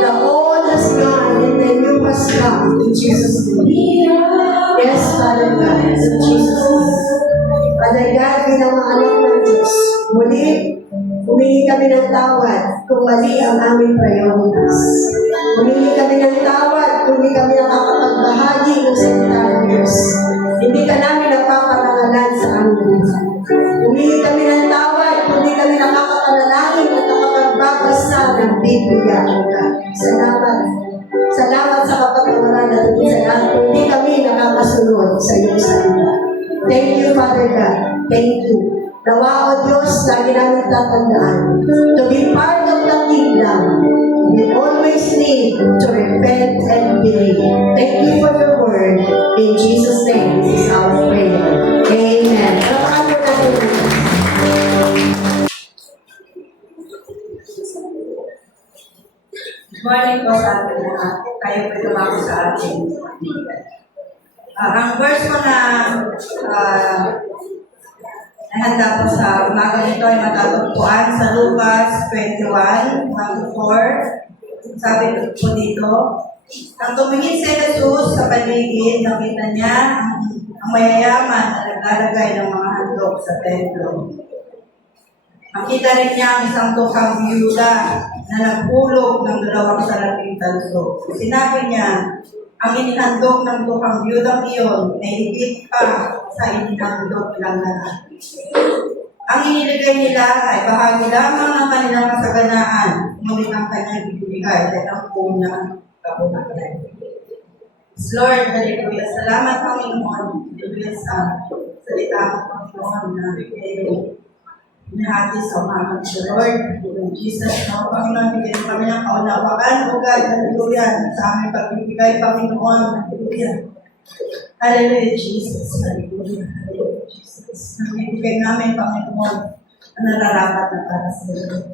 The old has gone and the new has come. In Jesus' name. Yes, Father God, in Jesus' name. Father God, bilang mga anak ng Diyos, muli, humingi kami ng tawad kung mali ang aming priorities. Humingi kami ng tawad kung hindi kami nakakapagbahagi ng salita ng Diyos. Hindi ka namin napaparangalan sa aming buhay. Humingi kami ng tawad kung hindi kami nakakapanalangin at nakapagbabasa ng Biblia. Salamat. Salamat sa kapatawaran at salamat kung hindi kami nakakasunod sa iyong salita. Thank you, Father God. Thank you. Nawa, O Diyos, lagi namin tatandaan. To be part of the kingdom, we always need to repent and believe. Thank you for your word. In Jesus' name, this is our prayer. Amen. Palakpakan mo natin. Good morning po sa ating lahat. Tayo po tumako sa ating ang verse ko na nahanda po sa umaga nito ay matatagpuan sa Lucas 21, 1-4. Sabi po dito, ang tumingin si Jesus sa paligid, nakita niya ang mayayaman na naglalagay ng mga handog sa templo. Makita rin niya ang isang tukang biyuda na nagpulog ng 2 salaping tanso. Sinabi niya, ang inihandog ng tukang biyudang iyon ay higit pa sa inihandog lang na. Ang iniligay nila ay bahagi lamang ng kanilang kasaganaan, ngunit ang kanyang ibibigay ay ang unang kabuhayan. Lord, hallelujah. Salamat, Panginoon. Hallelujah sa salita ng Panginoon na kayo inahati sa umaga ng Lord. In Jesus, Panginoon, bigyan kami ng kaunawaan, O God, hallelujah, sa aming pagbibigay, Panginoon, hallelujah. Hallelujah, Jesus, hallelujah, hallelujah, Jesus. Nagbibigay namin, Panginoon, ang nararapat na para sa Lord.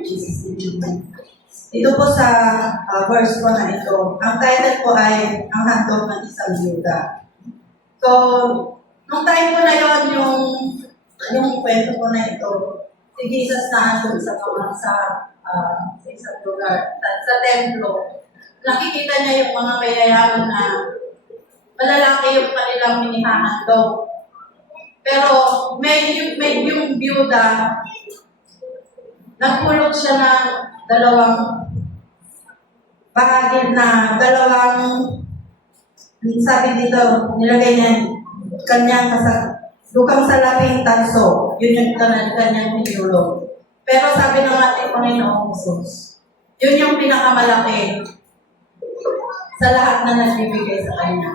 Jesus, amen. Ito po sa verse ko na ito, ang title po ay Ang Handog ng Isang Yuda. So, nung time ko na yon yung kwento ko na ito, si Jesus na andun sa isang lugar, sa templo. Nakikita niya yung mga mayayaman na malalaki yung kanilang minihahandog. Pero may yung byuda, nagpulot siya ng dalawang bahagi na sabi dito, nilagay niya kanyang lukang salaping tanso, yun yung kanyang pinulong. Pero sabi ng ating Panginoong Jesus, yun yung pinakamalaki sa lahat na nagbibigay sa kanya.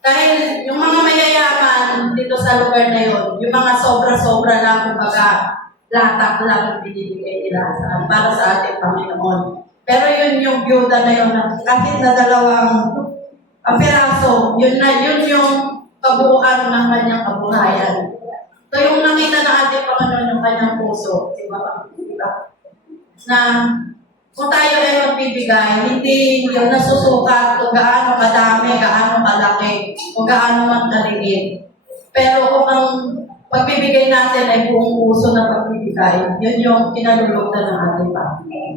Dahil yung mga mayayaman dito sa lugar na yun, yung mga sobra-sobra lang, kumbaga, latak lang yung binibigay nila para sa ating Panginoon. Pero yun yung byuda na yun, kahit na 2 peraso, yun yung kabuuan ng kanyang kabuhayan. So yung nakita na ating Panginoon yung kanyang puso, di ba? Na kung tayo ay magbibigay, hindi yung nasusukat kung gaano kadami, gaano kalaki, kung gaano man kaliit. Pero kung ang pagbibigay natin ay buong puso na pagbibigay, yun yung kinalulugdan ng ating Panginoon.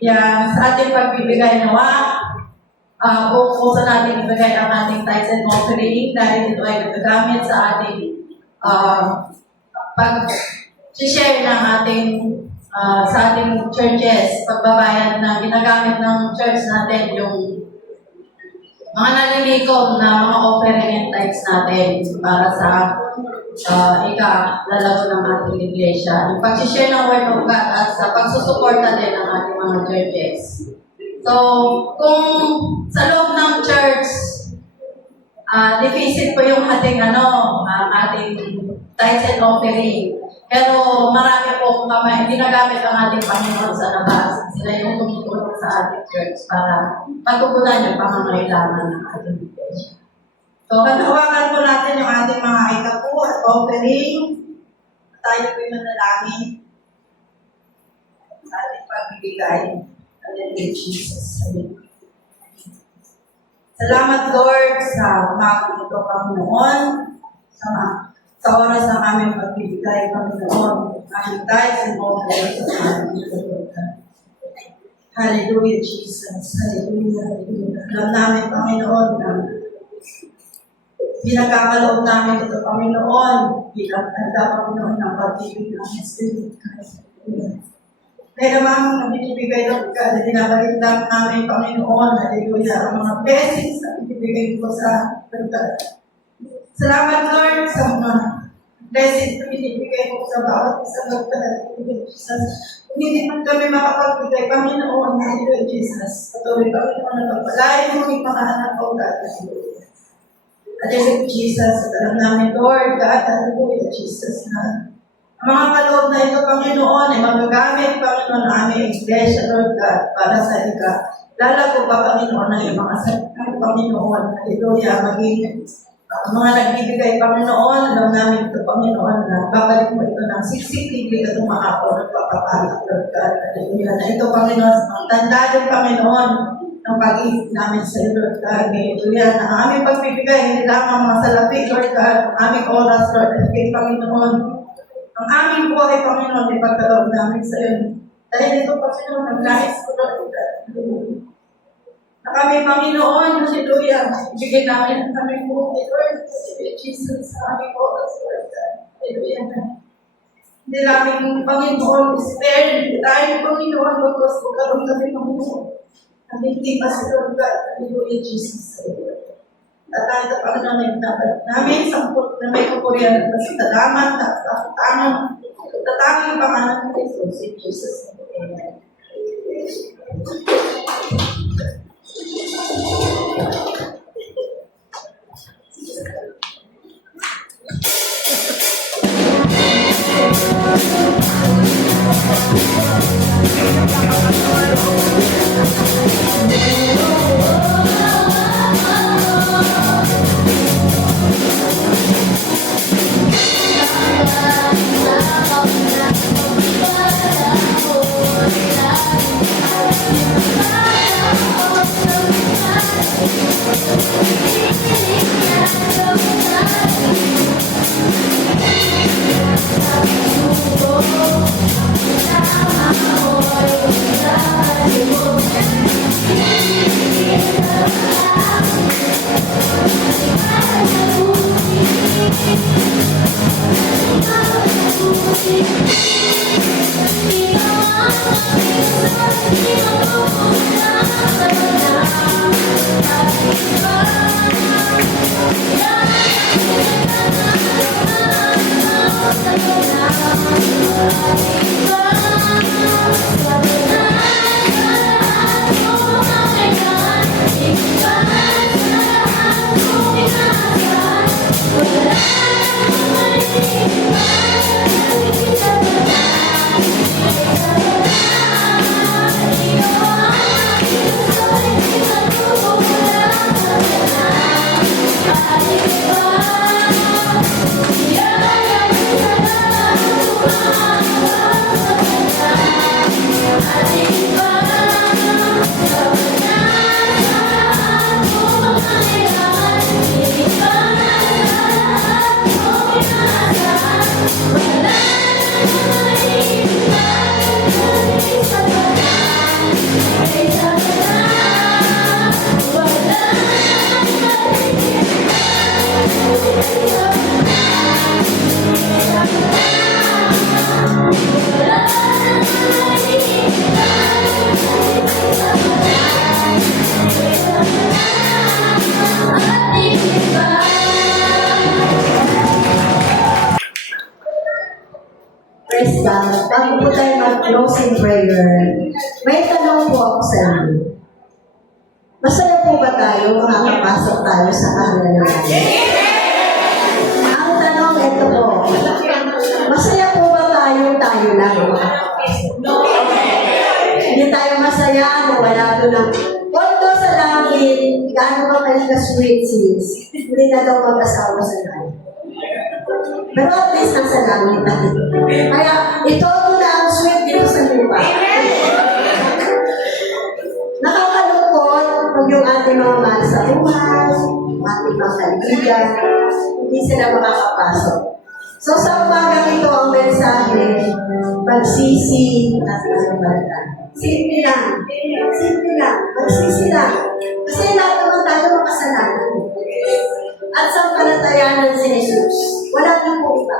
Yan, sa ating pagbibigay nawa, buong puso natin ibigay ang ating tithes and offering dahil ito ay nagagamit sa ating pag-share ng ating sa ating churches, pagbabayad na ginagamit ng church natin mga nalilikom na mga offering and tithes natin para sa ikalalago ng ating iglesia. Yung pag-share ng Word of God at sa pagsusuporta din ng ating mga churches. So, kung sa loob ng church, deficit po yung ating ating tithes and offering. Pero marami po kami, ginagamit ang ating Panginoon sa labas. Sila yung tumutulong sa ating church para patugunan yung pangangailangan ng ating iglesia. So, katawagan po natin yung ating mga itapo at offering. Tayo po yung manalangin sa ating pagbibigay. Hallelujah, Jesus. Salamat, Lord, sa umaga nito, Panginoon. Sa oras ng aming pagbibigay, Panginoon. Aming tithes and offerings sa aming Lord. Hallelujah, Jesus. Hallelujah, hallelujah. Alam namin, Panginoon, na pinagkakaloob namin ito, Panginoon, bilang tanda, Panginoon, ng pag-ibig ng Espiritu Christ. Dahil naman, binibigay ng God, na binabalik namin, Panginoon, hallelujah, ang mga blessings na binibigay ko sa God. Salamat, Lord, sa mga blessings na binibigay ko sa bawat isang Lord, Jesus. Kung hindi man kami makapagbigay, Panginoon, hallelujah, Jesus. Patuloy, Panginoon, na pagpalain mo yung mga anak ko, God, hallelujah. Hallelujah, Jesus. At alam namin, Lord, God, hallelujah, Jesus, na ang mga kaloob na ito, Panginoon, ay magagamit, Panginoon, ng aming iglesia, Lord God, para sa lalago pa, Panginoon, ng iyong mga salita, Panginoon, hallelujah, maging mga nagbibigay, Panginoon, alam namin ito, Panginoon, na babalik mo ito ng siksik-libig at umakapo ng papapala, Lord God, hallelujah, na ito, Panginoon, ang tanda din, Panginoon, ng pag-ibig namin sa iyo, Lord God, hallelujah, na ang aming pagbibigay, hindi lamang mga salapi, Lord God, ang aming oras, Lord, at kay Panginoon, ang aming buhay, Panginoon, ay pagkaloob namin sa iyo. Dahil ito, Panginoon, nagnais ko, Lord God, na kami, Panginoon, hallelujah, bigyan namin ang aming buhay, Lord, hallelujah, Jesus, sa aming oras, Lord God, hallelujah. Hindi namin, Panginoon, spare, hindi tayo, Panginoon, because magkaroon kami, Panginoon. Ang hindi pa si Lord God, hallelujah, Jesus, hallelujah. At tayo, Panginoon, ay pinabalik namin sa na may kupurihan at salamat at tatanging pangalan ng Jesus, in Jesus' name. Amen. bago po tayo mag-closing prayer, may tanong po ako sa inyo. Masaya po ba tayo makakapasok tayo sa kaharian ng Diyos? Ang tanong ito po, masaya po ba tayo lang makakapasok? Hindi tayo masaya na wala doon ng although sa langit, gaano ba kayo ka-sweet sis? Hindi na daw mag-asawa sa langit. Pero at least nasa langit natin. Kaya ito na ang sweet dito sa lupa. Nakakalungkot pag yung ating mga mahal sa buhay, ating mga kaibigan, hindi sila makakapasok. So sa umagang ito ang mensahe, pagsisi at pagbabalaan. Simple lang. Simple lang. Pagsisi lang. Kasi lahat naman tayo makasalanan. At sa panatayanan si Jesus, wala na po iba.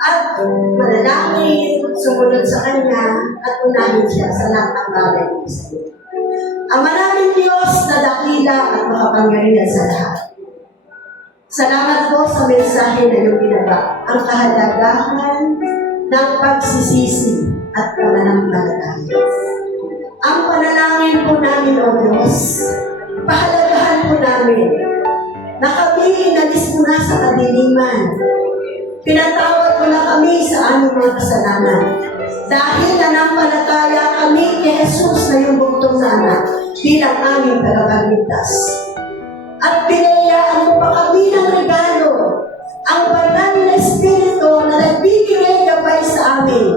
At manalangin, sumunod sa Kanya, at unahin siya sa lahat ng bagay ng sa iyo. Ang maraming Diyos na dakila at makapangyarihan sa lahat. Salamat po sa mensahe na iyong binaba, ang kahalagahan ng pagsisisi at pananampalataya. Ang panalangin po namin, O Diyos, pahalagahan po namin na kami inalis mo na sa kadiliman. Pinatawad mo na kami sa aming mga kasalanan. Dahil nanampalataya kami kay Jesus na yung buktong na anak bilang aming tagapagligtas. At pinayaan mo pa kami ng regalo, ang banal na Espiritu na nagbibigay gabay sa amin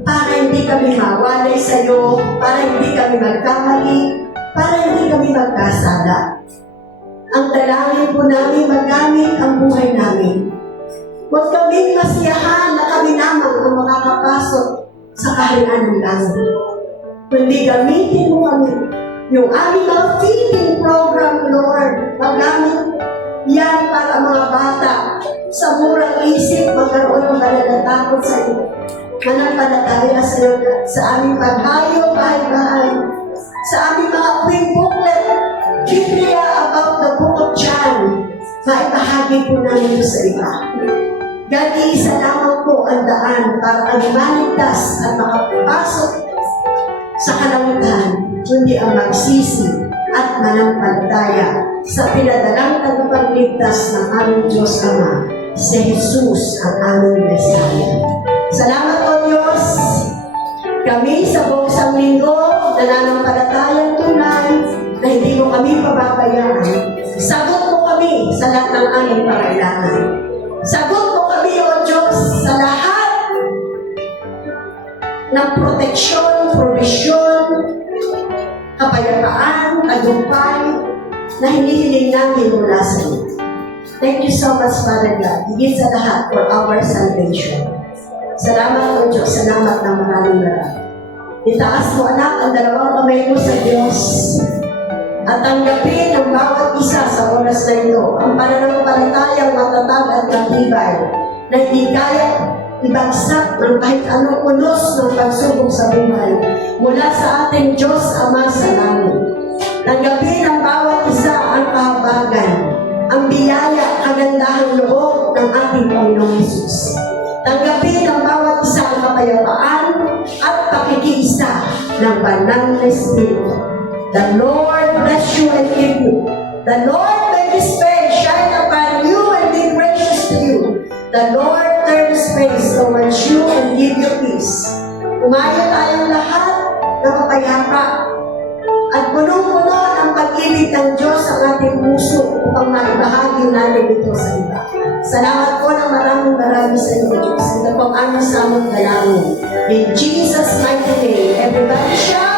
para hindi kami mawalay sa iyo, para hindi kami magkamali, para hindi kami magkasala. Ang dalangin po namin magamit ang buhay namin. Huwag kaming masiyahan na kami namang ang makakapasok sa kaharian ng langit. Kundi gamitin mo kami yung aming mga feeding program, Lord. Magamit yan para mga bata sa murang isip magkaroon ng balalatakot sa iyo. Manampalataya sa iyo sa aming paghayo, bahay-bahay, sa aming mga quick booklet, Biblia about the book of John, maibahagi po namin ito sa iba. God, isa lamang po ang daan para kami maligtas at makapasok sa kalangitan, kundi ang magsisi at manampalataya sa pinadalang tagapagligtas ng aming Diyos Ama, si Jesus ang aming Mesaya. Salamat po Diyos! Kami sa buong sanglinggo, nananampalatayang tunay na hindi mo kami pababayaan. Sagot mo kami sa lahat ng aming pangailangan. Sagot mo kami, O Diyos, sa lahat ng proteksyon, provisyon, kapayapaan, tagumpay na hinihiling namin mula sa iyo. Thank you so much, Father God. Higit sa lahat for our salvation. Salamat, O Diyos. Salamat ng maraming. Itaas mo, anak, ang dalawang kamay mo sa Diyos at tanggapin ang bawat isa sa oras na ito ang pananampalatayang matatag at matibay na hindi kaya ibagsak ng kahit anong unos ng pagsubok sa buhay mula sa ating Diyos Ama sa langit. Tanggapin ang bawat isa ang kahabagan, ang biyaya, kagandahang loob ng ating Panginoong Jesus. Tanggapin ang bawat isa ang kapayapaan at pakikiisa ng banal na Espiritu. The Lord bless you and give you. The Lord make His face shine upon you and be gracious to you. The Lord turn His face towards you and give you peace. Umayo tayong lahat na mapayapa at punong-puno ang pag-ibig ng Diyos sa ating puso upang maibahagi natin ito sa iba. Salamat po ng maraming sa iyo, Diyos. Ito po ang aming samot dalangin. In Jesus' mighty name, everybody shout!